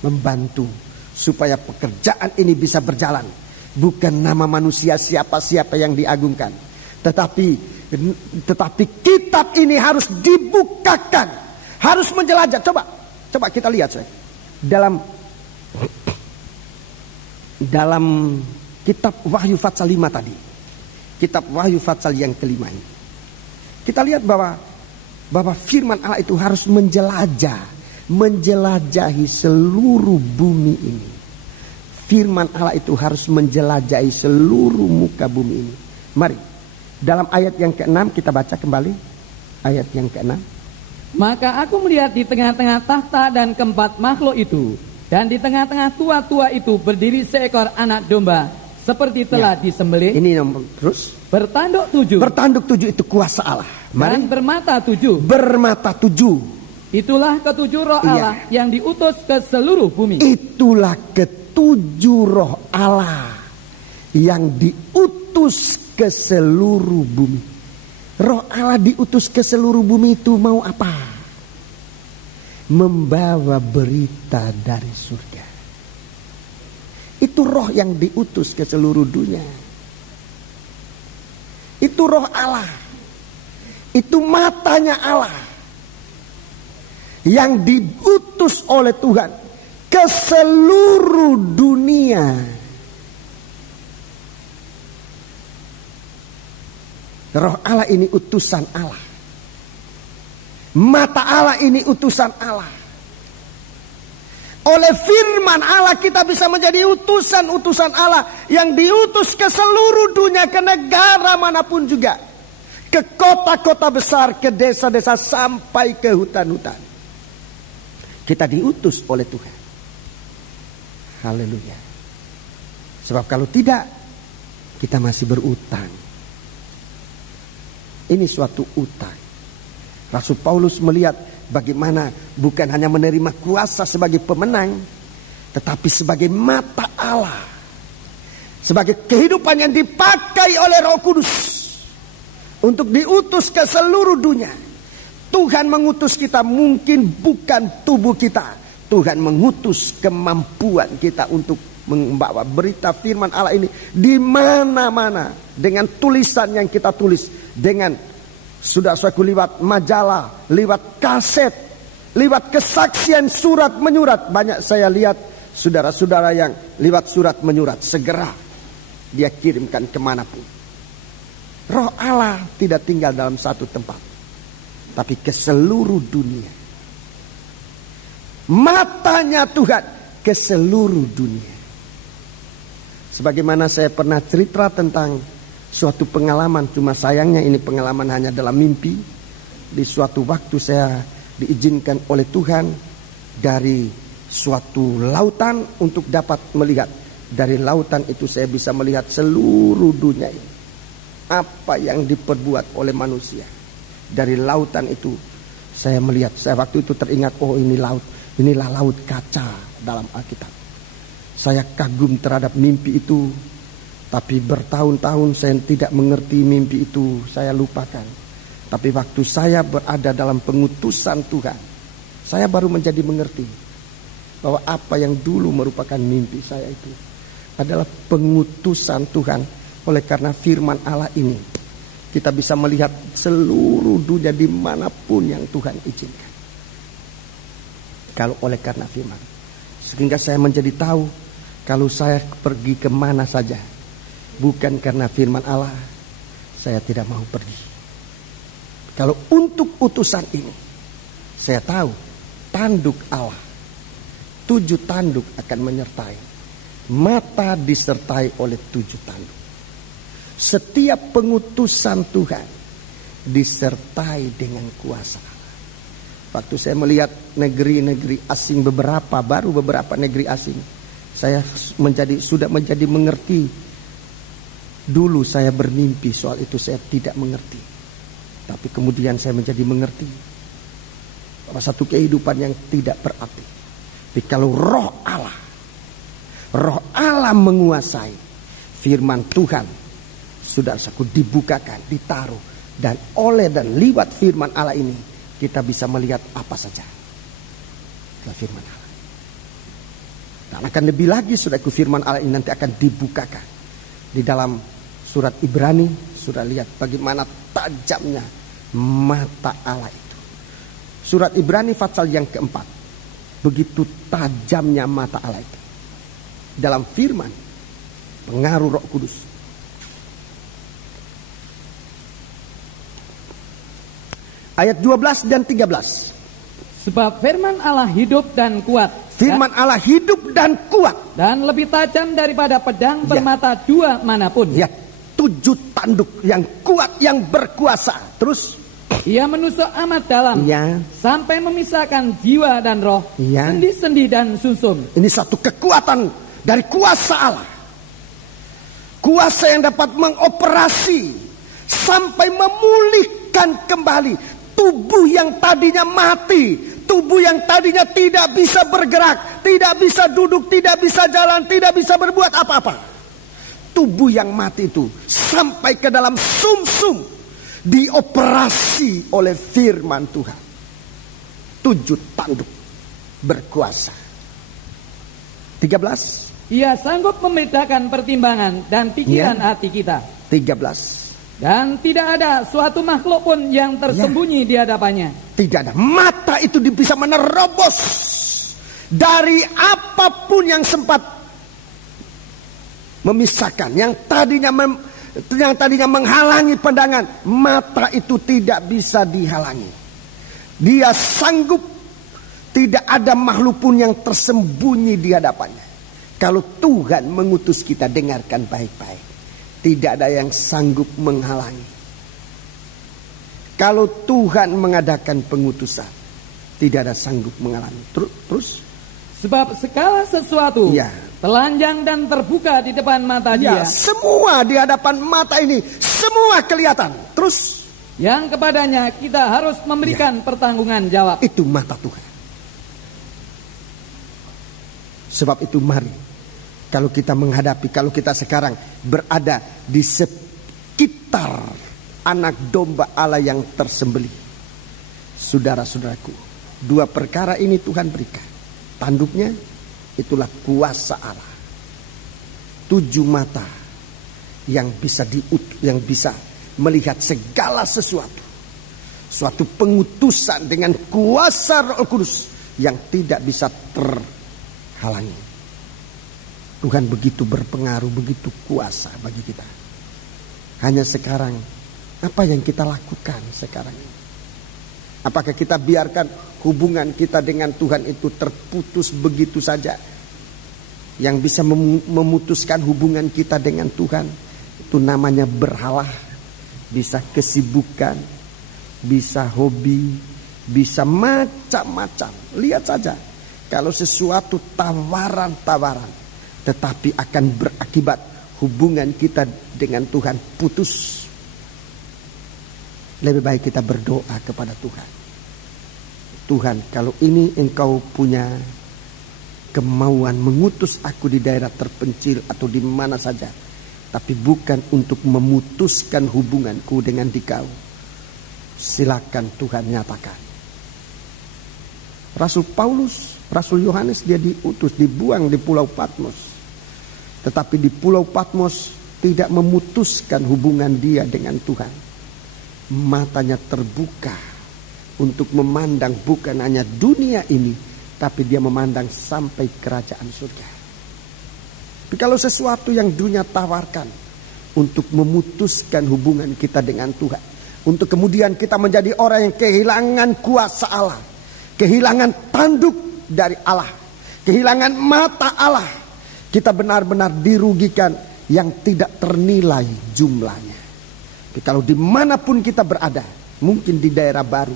membantu supaya pekerjaan ini bisa berjalan. Bukan nama manusia siapa-siapa yang diagungkan, tetapi kitab ini harus dibukakan, harus menjelajah. Coba kita lihat saya. Dalam kitab Wahyu Fatsal 5 tadi. Kitab Wahyu Fatsal yang kelima ini. Kita lihat bahwa firman Allah itu harus menjelajahi seluruh bumi ini. Firman Allah itu harus menjelajahi seluruh muka bumi ini. Mari, dalam ayat yang ke-6 kita baca kembali. Ayat yang ke-6. Maka aku melihat di tengah-tengah tahta dan keempat makhluk itu, dan di tengah-tengah tua-tua itu berdiri seekor anak domba, seperti telah disembelih. Ini nomor terus. Bertanduk 7. Bertanduk 7 itu kuasa Allah. Mari. Dan bermata 7. Bermata 7. Itulah ketujuh roh Allah yang diutus ke seluruh bumi. Itulah ketujuh roh Allah yang diutus ke seluruh bumi. Roh Allah diutus ke seluruh bumi itu mau apa? Membawa berita dari surga. Itu roh yang diutus ke seluruh dunia. Itu roh Allah. Itu matanya Allah yang diutus oleh Tuhan ke seluruh dunia. Roh Allah ini utusan Allah. Mata Allah ini utusan Allah. Oleh firman Allah kita bisa menjadi utusan-utusan Allah yang diutus ke seluruh dunia, ke negara manapun juga. Ke kota-kota besar, ke desa-desa, sampai ke hutan-hutan. Kita diutus oleh Tuhan. Haleluya. Sebab kalau tidak, kita masih berutang. Ini suatu utang. Rasul Paulus melihat bagaimana bukan hanya menerima kuasa sebagai pemenang, tetapi sebagai mata Allah, sebagai kehidupan yang dipakai oleh Roh Kudus untuk diutus ke seluruh dunia. Tuhan mengutus kita mungkin bukan tubuh kita. Tuhan mengutus kemampuan kita untuk membawa berita firman Allah ini di mana-mana dengan tulisan yang kita tulis, dengan saudara-saudaraku lewat majalah, lewat kaset, lewat kesaksian surat menyurat. Banyak saya lihat saudara-saudara yang lewat surat menyurat, segera dia kirimkan kemanapun. Roh Allah tidak tinggal dalam satu tempat, tapi ke seluruh dunia. Matanya Tuhan ke seluruh dunia. Sebagaimana saya pernah cerita tentang suatu pengalaman, cuma sayangnya ini pengalaman hanya dalam mimpi. Di suatu waktu saya diizinkan oleh Tuhan dari suatu lautan untuk dapat melihat. Dari lautan itu saya bisa melihat seluruh dunia ini. Apa yang diperbuat oleh manusia. Dari lautan itu saya melihat. Saya waktu itu teringat, oh ini laut. Inilah laut kaca dalam Alkitab. Saya kagum terhadap mimpi itu. Tapi bertahun-tahun saya tidak mengerti mimpi itu. Saya lupakan. Tapi waktu saya berada dalam pengutusan Tuhan, saya baru menjadi mengerti bahwa apa yang dulu merupakan mimpi saya itu adalah pengutusan Tuhan. Oleh karena firman Allah ini, kita bisa melihat seluruh dunia dimanapun yang Tuhan izinkan. Kalau oleh karena firman, sehingga saya menjadi tahu kalau saya pergi kemana saja, bukan karena firman Allah, saya tidak mau pergi. Kalau untuk utusan ini, saya tahu tanduk Allah, 7 tanduk akan menyertai. Mata disertai oleh 7 tanduk. Setiap pengutusan Tuhan disertai dengan kuasa. Waktu saya melihat negeri-negeri asing beberapa negeri asing, saya sudah menjadi mengerti. Dulu saya bermimpi soal itu, saya tidak mengerti. Tapi kemudian saya menjadi mengerti bahwa satu kehidupan yang tidak berarti. Tapi kalau Roh Allah menguasai, firman Tuhan saudara-saudaraku dibukakan, ditaruh, dan oleh dan lewat firman Allah ini kita bisa melihat apa saja. Adalah firman Allah. Dan akan lebih lagi saudaraku, firman Allah ini nanti akan dibukakan di dalam surat Ibrani. Sudah lihat bagaimana tajamnya mata Allah itu. Surat Ibrani pasal yang keempat. Begitu tajamnya mata Allah itu. Dalam firman, pengaruh Roh Kudus. Ayat 12 dan 13. Sebab firman Allah hidup dan kuat. Firman Allah hidup dan kuat. Dan lebih tajam daripada pedang bermata 2 manapun. Ya, 7 tanduk yang kuat, yang berkuasa. Terus ia menusuk amat dalam, sampai memisahkan jiwa dan roh, sendi-sendi dan sumsum. Ini satu kekuatan dari kuasa Allah. Kuasa yang dapat mengoperasi sampai memulihkan kembali tubuh yang tadinya mati, tubuh yang tadinya tidak bisa bergerak, tidak bisa duduk, tidak bisa jalan, tidak bisa berbuat apa-apa. Tubuh yang mati itu sampai ke dalam sumsum dioperasi oleh firman Tuhan. 7 tanduk berkuasa. 13. Ia sanggup membedakan pertimbangan dan pikiran hati kita. 13. Dan tidak ada suatu makhluk pun yang tersembunyi di hadapannya. Tidak ada. Mata itu bisa menerobos dari apapun yang sempat memisahkan, yang tadinya menghalangi pandangan. Mata itu tidak bisa dihalangi. Dia sanggup. Tidak ada makhluk pun yang tersembunyi di hadapannya. Kalau Tuhan mengutus kita, dengarkan baik-baik. Tidak ada yang sanggup menghalangi. Kalau Tuhan mengadakan pengutusan, tidak ada sanggup menghalangi. Terus? Sebab segala sesuatu telanjang dan terbuka di depan mata dia. Semua di hadapan mata ini, semua kelihatan. Terus? Yang kepadanya kita harus memberikan pertanggungan jawab. Itu mata Tuhan. Sebab itu mari, kalau kita menghadapi, kalau kita sekarang berada di sekitar anak domba Allah yang tersembelih, saudara-saudaraku, 2 perkara ini Tuhan berikan. Tanduknya itulah kuasa Allah. 7 mata yang bisa yang bisa melihat segala sesuatu. Suatu pengutusan dengan kuasa Roh Kudus yang tidak bisa terhalangi. Tuhan begitu berpengaruh, begitu kuasa bagi kita. Hanya sekarang, apa yang kita lakukan sekarang ini? Apakah kita biarkan hubungan kita dengan Tuhan itu terputus begitu saja? Yang bisa memutuskan hubungan kita dengan Tuhan itu namanya berhala. Bisa kesibukan, bisa hobi, bisa macam-macam. Lihat saja, kalau sesuatu tawaran-tawaran, tetapi akan berakibat hubungan kita dengan Tuhan putus. Lebih baik kita berdoa kepada Tuhan. Tuhan, kalau ini Engkau punya kemauan mengutus aku di daerah terpencil atau di mana saja, tapi bukan untuk memutuskan hubunganku dengan Dikau, silakan Tuhan nyatakan. Rasul Paulus, Rasul Yohanes, dia diutus, dibuang di Pulau Patmos. Tetapi di Pulau Patmos tidak memutuskan hubungan dia dengan Tuhan. Matanya terbuka untuk memandang bukan hanya dunia ini, tapi dia memandang sampai kerajaan surga. Tapi kalau sesuatu yang dunia tawarkan untuk memutuskan hubungan kita dengan Tuhan, untuk kemudian kita menjadi orang yang kehilangan kuasa Allah, kehilangan tanduk dari Allah, kehilangan mata Allah, kita benar-benar dirugikan yang tidak ternilai jumlahnya. Tapi kalau dimanapun kita berada, mungkin di daerah baru,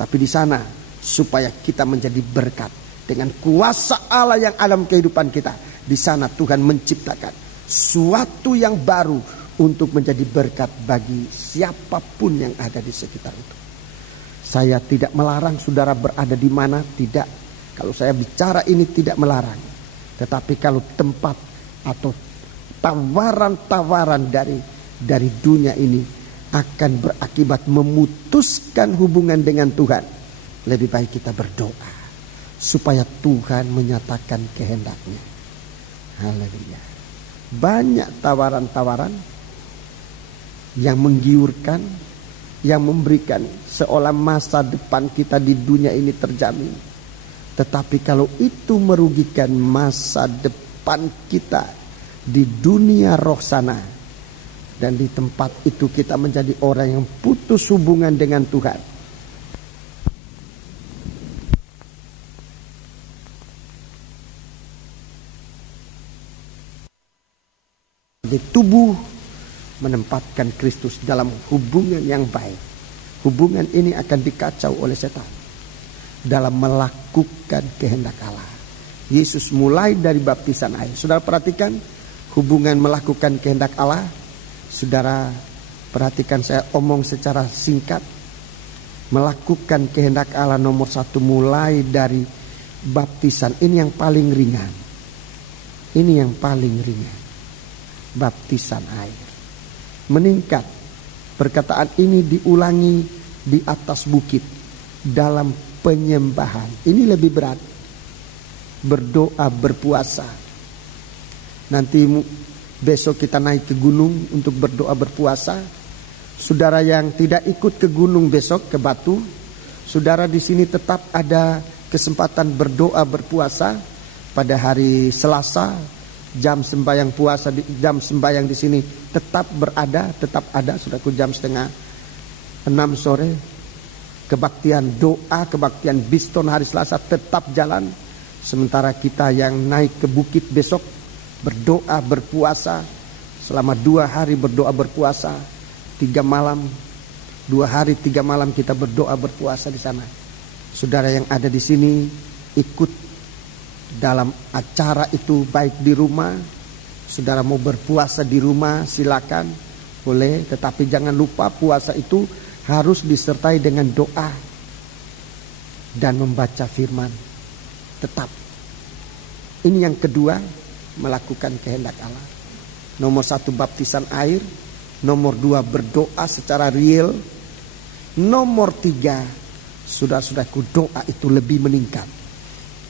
tapi di sana supaya kita menjadi berkat dengan kuasa Allah yang dalam kehidupan kita. Di sana Tuhan menciptakan suatu yang baru untuk menjadi berkat bagi siapapun yang ada di sekitar itu. Saya tidak melarang saudara berada di mana, tidak. Kalau saya bicara ini tidak melarang. Tetapi kalau tempat atau tawaran-tawaran dari dunia ini akan berakibat memutuskan hubungan dengan Tuhan, lebih baik kita berdoa supaya Tuhan menyatakan kehendaknya. Haleluya. Banyak tawaran-tawaran yang menggiurkan, yang memberikan seolah masa depan kita di dunia ini terjamin. Tetapi kalau itu merugikan masa depan kita di dunia roh sana, dan di tempat itu kita menjadi orang yang putus hubungan dengan Tuhan, di tubuh menempatkan Kristus dalam hubungan yang baik, hubungan ini akan dikacau oleh setan dalam melakukan kehendak Allah. Yesus mulai dari baptisan air. Saudara perhatikan hubungan melakukan kehendak Allah. Saudara perhatikan, saya omong secara singkat. Melakukan kehendak Allah nomor 1 mulai dari baptisan. Ini yang paling ringan. Ini yang paling ringan. Baptisan air. Meningkat. Perkataan ini diulangi di atas bukit dalam penyembahan. Ini lebih berat. Berdoa, berpuasa. Nanti besok kita naik ke gunung untuk berdoa berpuasa. Saudara yang tidak ikut ke gunung besok, ke Batu, saudara di sini tetap ada kesempatan berdoa berpuasa pada hari Selasa. Jam sembahyang puasa, jam sembahyang di sini tetap ada, saudaraku, jam 5:30 sore. Kebaktian doa, kebaktian Biston hari Selasa tetap jalan. Sementara kita yang naik ke bukit besok berdoa berpuasa selama 2 hari, berdoa berpuasa 3 malam, 2 hari 3 malam kita berdoa berpuasa di sana. Saudara yang ada di sini ikut dalam acara itu, baik di rumah. Saudara mau berpuasa di rumah silakan, boleh, tetapi jangan lupa puasa itu harus disertai dengan doa dan membaca firman. Tetap Ini yang kedua, melakukan kehendak Allah. Nomor 1 baptisan air. Nomor 2 berdoa secara real. Nomor 3, saudara-saudaraku, doa itu lebih meningkat.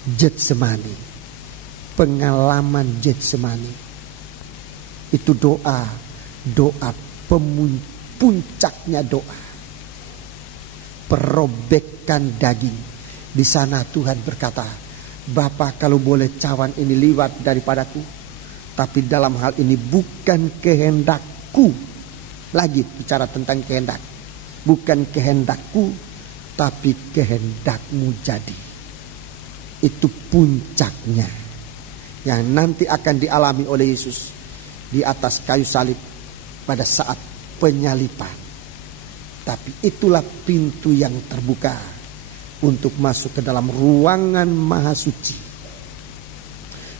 Getsemani, pengalaman Getsemani. Itu doa puncaknya doa. Perobekan daging. Di sana Tuhan berkata, Bapa, kalau boleh cawan ini liwat daripadaku, tapi dalam hal ini bukan kehendakku. Lagi bicara tentang kehendak. Bukan kehendakku, tapi kehendakmu jadi. Itu puncaknya yang nanti akan dialami oleh Yesus di atas kayu salib pada saat penyalipan. Tapi itulah pintu yang terbuka untuk masuk ke dalam ruangan maha suci,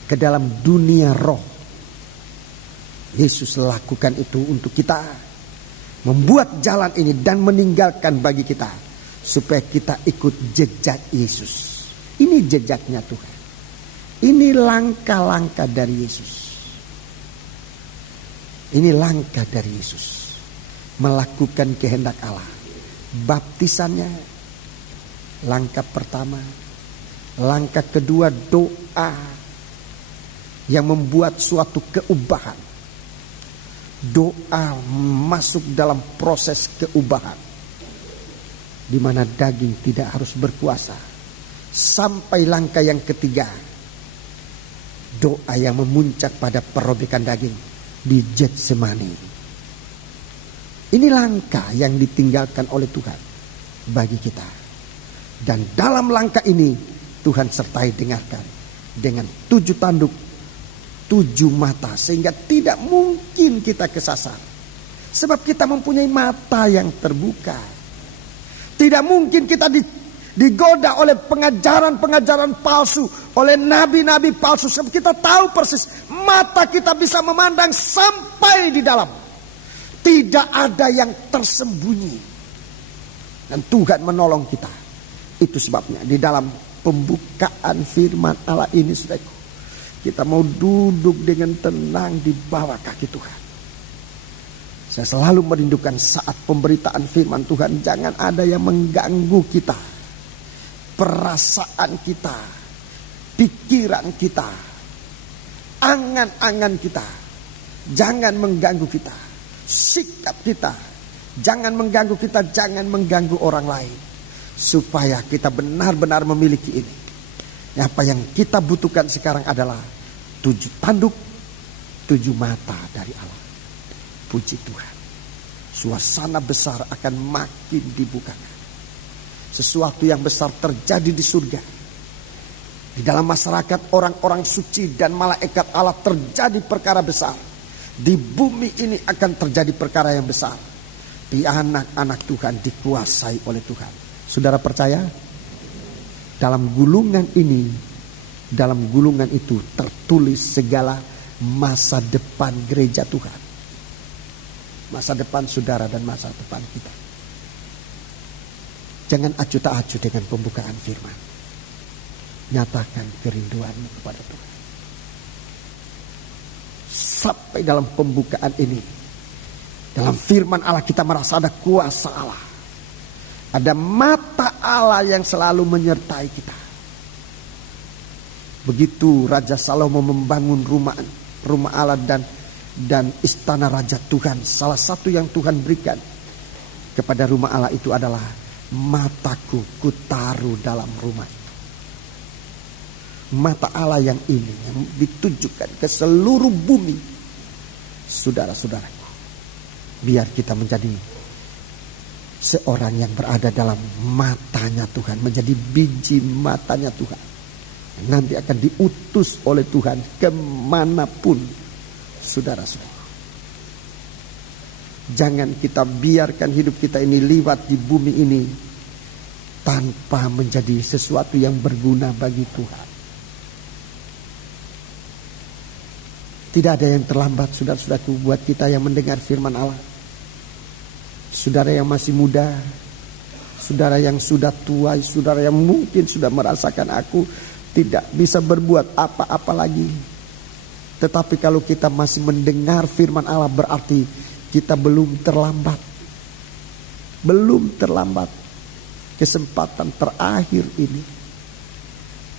ke dalam dunia roh. Yesus lakukan itu untuk kita, membuat jalan ini dan meninggalkan bagi kita, supaya kita ikut jejak Yesus. Ini jejaknya Tuhan. Ini langkah-langkah dari Yesus. Ini langkah dari Yesus, melakukan kehendak Allah. Baptisannya langkah pertama. Langkah kedua, doa yang membuat suatu keubahan. Doa masuk dalam proses keubahan, di mana daging tidak harus berkuasa. Sampai langkah yang ketiga, doa yang memuncak pada perobekan daging di Getsemani. Ini langkah yang ditinggalkan oleh Tuhan bagi kita. Dan dalam langkah ini Tuhan sertai dengarkan dengan 7 tanduk, 7 mata, sehingga tidak mungkin kita kesasar. Sebab kita mempunyai mata yang terbuka. Tidak mungkin kita digoda oleh pengajaran-pengajaran palsu, oleh nabi-nabi palsu. Sebab kita tahu persis, mata kita bisa memandang sampai di dalam. Tidak ada yang tersembunyi. Dan Tuhan menolong kita. Itu sebabnya di dalam pembukaan firman Allah ini, saudaraku, kita mau duduk dengan tenang di bawah kaki Tuhan. Saya selalu merindukan saat pemberitaan firman Tuhan, jangan ada yang mengganggu kita. Perasaan kita, pikiran kita, angan-angan kita, jangan mengganggu kita. Sikap kita, jangan mengganggu kita, jangan mengganggu orang lain. Supaya kita benar-benar memiliki ini. Apa yang kita butuhkan sekarang adalah 7 tanduk, 7 mata dari Allah. Puji Tuhan. Suasana besar akan makin dibukakan. Sesuatu yang besar terjadi di surga. Di dalam masyarakat orang-orang suci dan malaikat Allah terjadi perkara besar. Di bumi ini akan terjadi perkara yang besar. Di anak-anak Tuhan dikuasai oleh Tuhan. Saudara percaya? Dalam gulungan ini, dalam gulungan itu tertulis segala masa depan gereja Tuhan. Masa depan saudara dan masa depan kita. Jangan acuh tak acuh dengan pembukaan firman. Nyatakan kerinduanmu kepada Tuhan. Sampai dalam pembukaan ini, dalam firman Allah kita merasa ada kuasa Allah. Ada mata Allah yang selalu menyertai kita. Begitu Raja Salomo membangun rumah Allah dan istana Raja Tuhan. Salah satu yang Tuhan berikan kepada rumah Allah itu adalah mataku kutaruh dalam rumah itu. Mata Allah yang ini yang ditujukan ke seluruh bumi. Saudara-saudaraku, biar kita menjadi seorang yang berada dalam matanya Tuhan, menjadi biji matanya Tuhan. Nanti akan diutus oleh Tuhan kemanapun, saudara-saudara. Jangan kita biarkan hidup kita ini liwat di bumi ini tanpa menjadi sesuatu yang berguna bagi Tuhan. Tidak ada yang terlambat, saudara-saudaraku, buat kita yang mendengar firman Allah. Saudara yang masih muda, saudara yang sudah tua, saudara yang mungkin sudah merasakan aku tidak bisa berbuat apa-apa lagi. Tetapi kalau kita masih mendengar firman Allah, berarti kita belum terlambat. Belum terlambat. Kesempatan terakhir ini,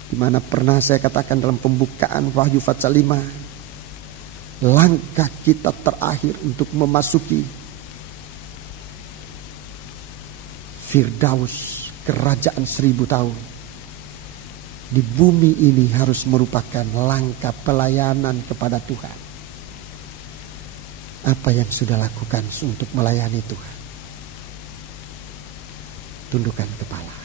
dimana pernah saya katakan dalam pembukaan Wahyu pasal 5, langkah kita terakhir untuk memasuki Firdaus, kerajaan 1000 tahun di bumi ini, harus merupakan langkah pelayanan kepada Tuhan. Apa yang sudah lakukan untuk melayani Tuhan? Tundukkan kepala.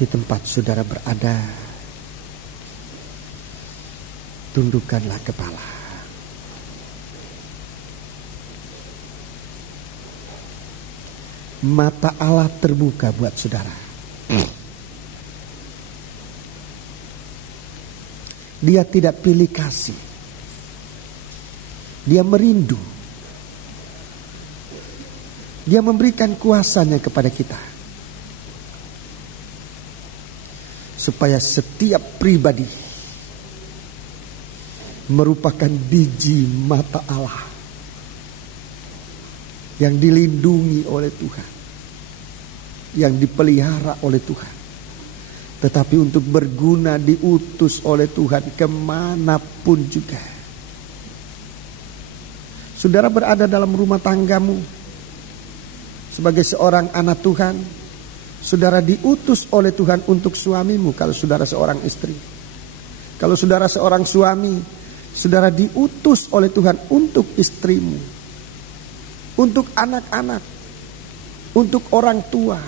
Di tempat saudara berada, tundukkanlah kepala. Mata Allah terbuka buat saudara. Dia tidak pilih kasih. Dia merindu. Dia memberikan kuasanya kepada kita, supaya setiap pribadi merupakan biji mata Allah yang dilindungi oleh Tuhan, yang dipelihara oleh Tuhan, tetapi untuk berguna diutus oleh Tuhan kemanapun juga. Saudara berada dalam rumah tanggamu sebagai seorang anak Tuhan, saudara diutus oleh Tuhan untuk suamimu. Kalau saudara seorang istri, kalau saudara seorang suami, saudara diutus oleh Tuhan untuk istrimu, untuk anak-anak, untuk orang tua.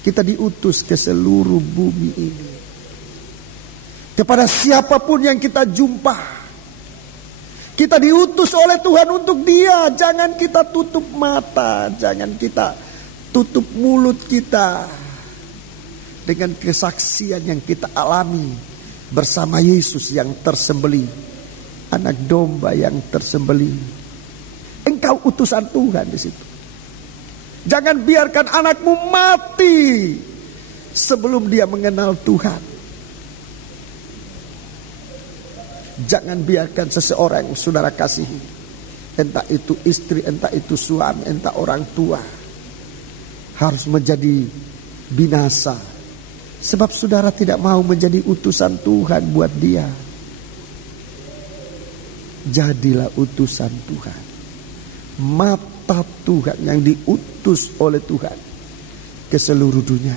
Kita diutus ke seluruh bumi ini. Kepada siapapun yang kita jumpa, kita diutus oleh Tuhan untuk dia. Jangan kita tutup mata, jangan kita tutup mulut kita dengan kesaksian yang kita alami bersama Yesus yang tersembelih, anak domba yang tersembelih. Engkau utusan Tuhan di situ. Jangan biarkan anakmu mati sebelum dia mengenal Tuhan. Jangan biarkan seseorang yang saudara kasihi, entah itu istri, entah itu suami, entah orang tua, harus menjadi binasa sebab saudara tidak mau menjadi utusan Tuhan buat dia. Jadilah utusan Tuhan, mata Tuhan yang diutus oleh Tuhan ke seluruh dunia.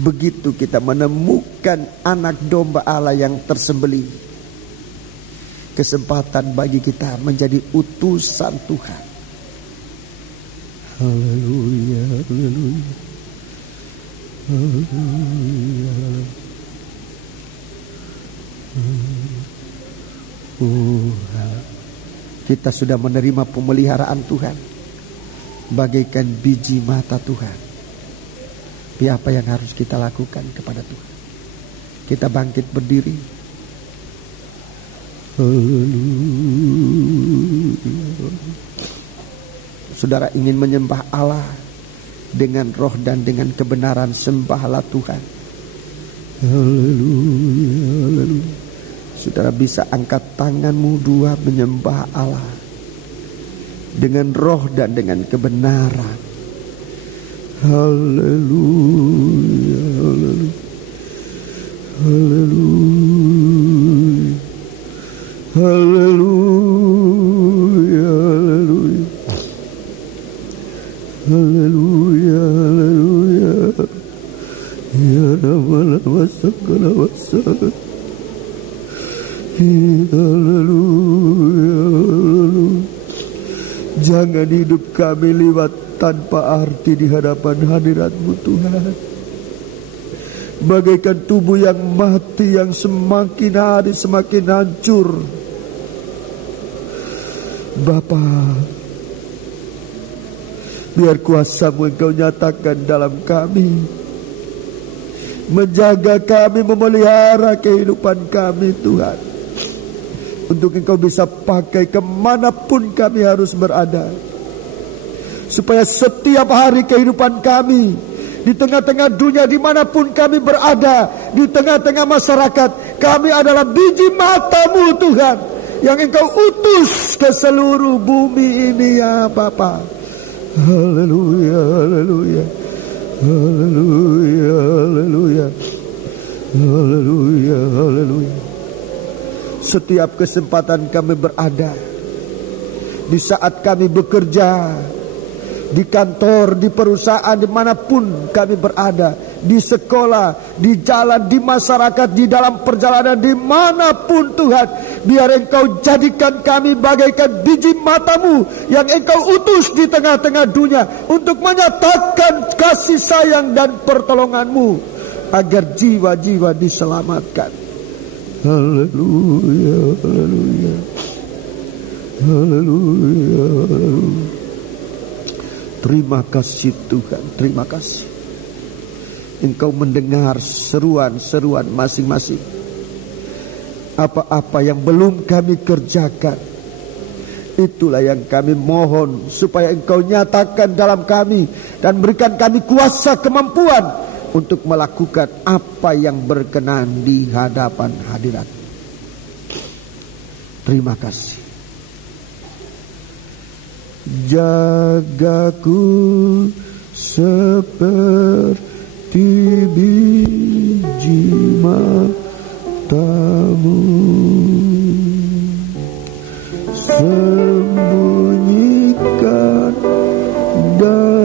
Begitu kita menemukan anak domba Allah yang tersembelih, kesempatan bagi kita menjadi utusan Tuhan. Haleluya, haleluya, haleluya. Kita sudah menerima pemeliharaan Tuhan bagaikan biji mata Tuhan. Tapi apa yang harus kita lakukan kepada Tuhan? Kita bangkit berdiri. Saudara ingin menyembah Allah dengan roh dan dengan kebenaran, sembahlah Tuhan. Haleluya, haleluya. Saudara bisa angkat tanganmu dua menyembah Allah dengan roh dan dengan kebenaran. Haleluya, haleluya, haleluya, haleluya, haleluya, haleluya, ya Rabbana wasakala wasakala. Haleluya, haleluya. Jangan hidup kami lewat tanpa arti di hadapan hadirat-Mu Tuhan. Bagaikan tubuh yang mati yang semakin hari semakin hancur. Bapa, biar kuasa-Mu Engkau nyatakan dalam kami, menjaga kami, memelihara kehidupan kami Tuhan, untuk Engkau bisa pakai kemanapun kami harus berada. supaya setiap hari kehidupan kami, di tengah-tengah dunia dimanapun kami berada, di tengah-tengah masyarakat, kami adalah biji mata-Mu Tuhan, yang Engkau utus ke seluruh bumi ini ya Bapa. Haleluya, haleluya, haleluya, haleluya, haleluya, haleluya. Setiap kesempatan kami berada, di saat kami bekerja, di kantor, di perusahaan, dimanapun kami berada, di sekolah, di jalan, di masyarakat, di dalam perjalanan, dimanapun Tuhan, biar Engkau jadikan kami bagaikan biji mata-Mu yang Engkau utus di tengah-tengah dunia untuk menyatakan kasih sayang dan pertolongan-Mu agar jiwa-jiwa diselamatkan. Haleluya, haleluya, haleluya, haleluya. Terima kasih Tuhan, terima kasih. Engkau mendengar seruan-seruan masing-masing. Apa-apa yang belum kami kerjakan, itulah yang kami mohon supaya Engkau nyatakan dalam kami dan berikan kami kuasa kemampuan untuk melakukan apa yang berkenan di hadapan hadirat. Terima kasih. Jagaku seperti biji mata-Mu, sembunyikan dalam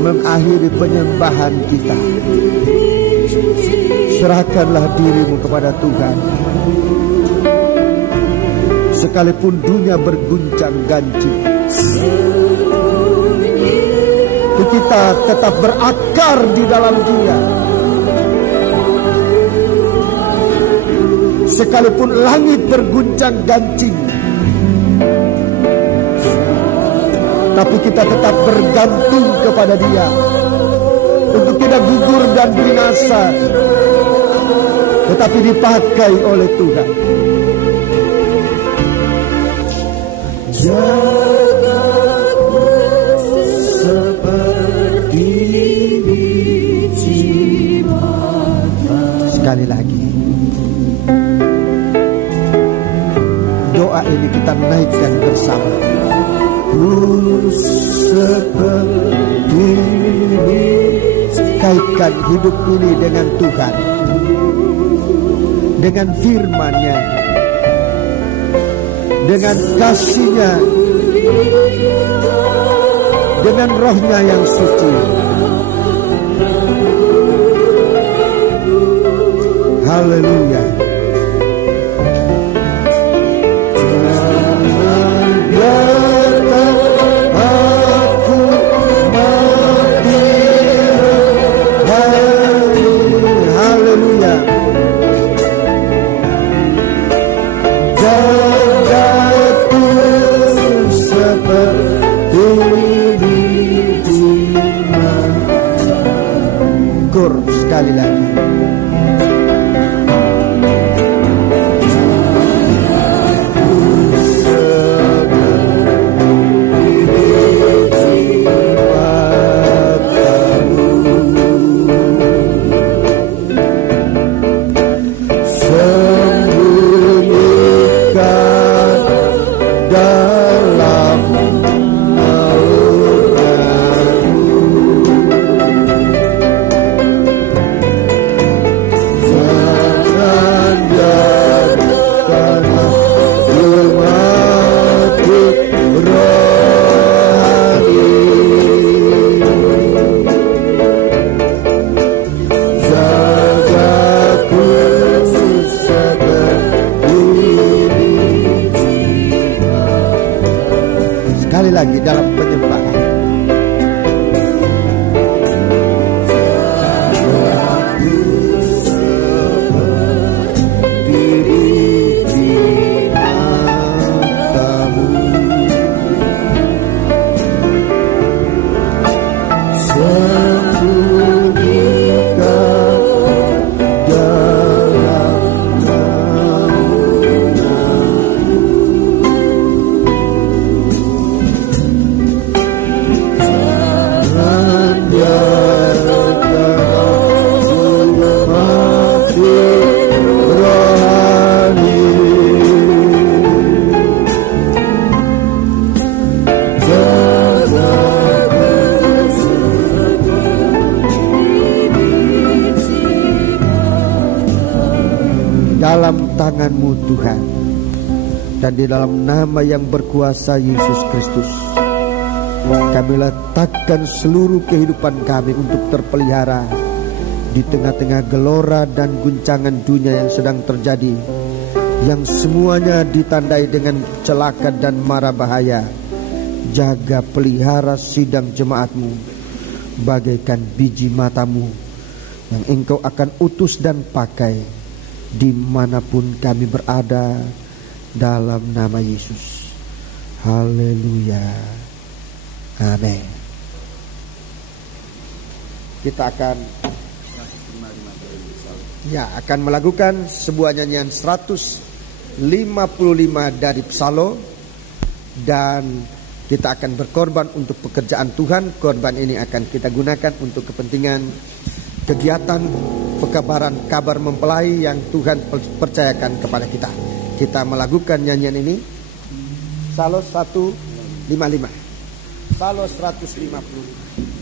mengakhiri penyembahan kita. Serahkanlah dirimu kepada Tuhan. Sekalipun dunia berguncang-gancing, kita tetap berakar di dalam Dia. Sekalipun langit berguncang-gancing, tapi kita tetap bergantung kepada Dia untuk tidak gugur dan binasa, tetapi dipakai oleh Tuhan. Jagaku seperti biji mata. Sekali lagi, doa ini kita naikkan bersama. Seperti kaitkan hidup ini dengan Tuhan, dengan firman-Nya, dengan kasih-Nya, dengan Roh-Nya yang suci. Haleluya. Sekali lagi, dalam tangan-Mu Tuhan. Dan di dalam nama yang berkuasa Yesus Kristus, kami letakkan seluruh kehidupan kami untuk terpelihara di tengah-tengah gelora dan guncangan dunia yang sedang terjadi, yang semuanya ditandai dengan celaka dan mara bahaya. Jaga pelihara sidang jemaat-Mu bagaikan biji mata-Mu yang Engkau akan utus dan pakai dimanapun kami berada, dalam nama Yesus. Haleluya. Amin. Kita akan melakukan sebuah nyanyian 155 dari Psalo, dan kita akan berkorban untuk pekerjaan Tuhan. Korban ini akan kita gunakan untuk kepentingan kegiatan pekabaran kabar mempelai yang Tuhan percayakan kepada kita. Kita melakukan nyanyian ini, Psalo 155. Psalo 155.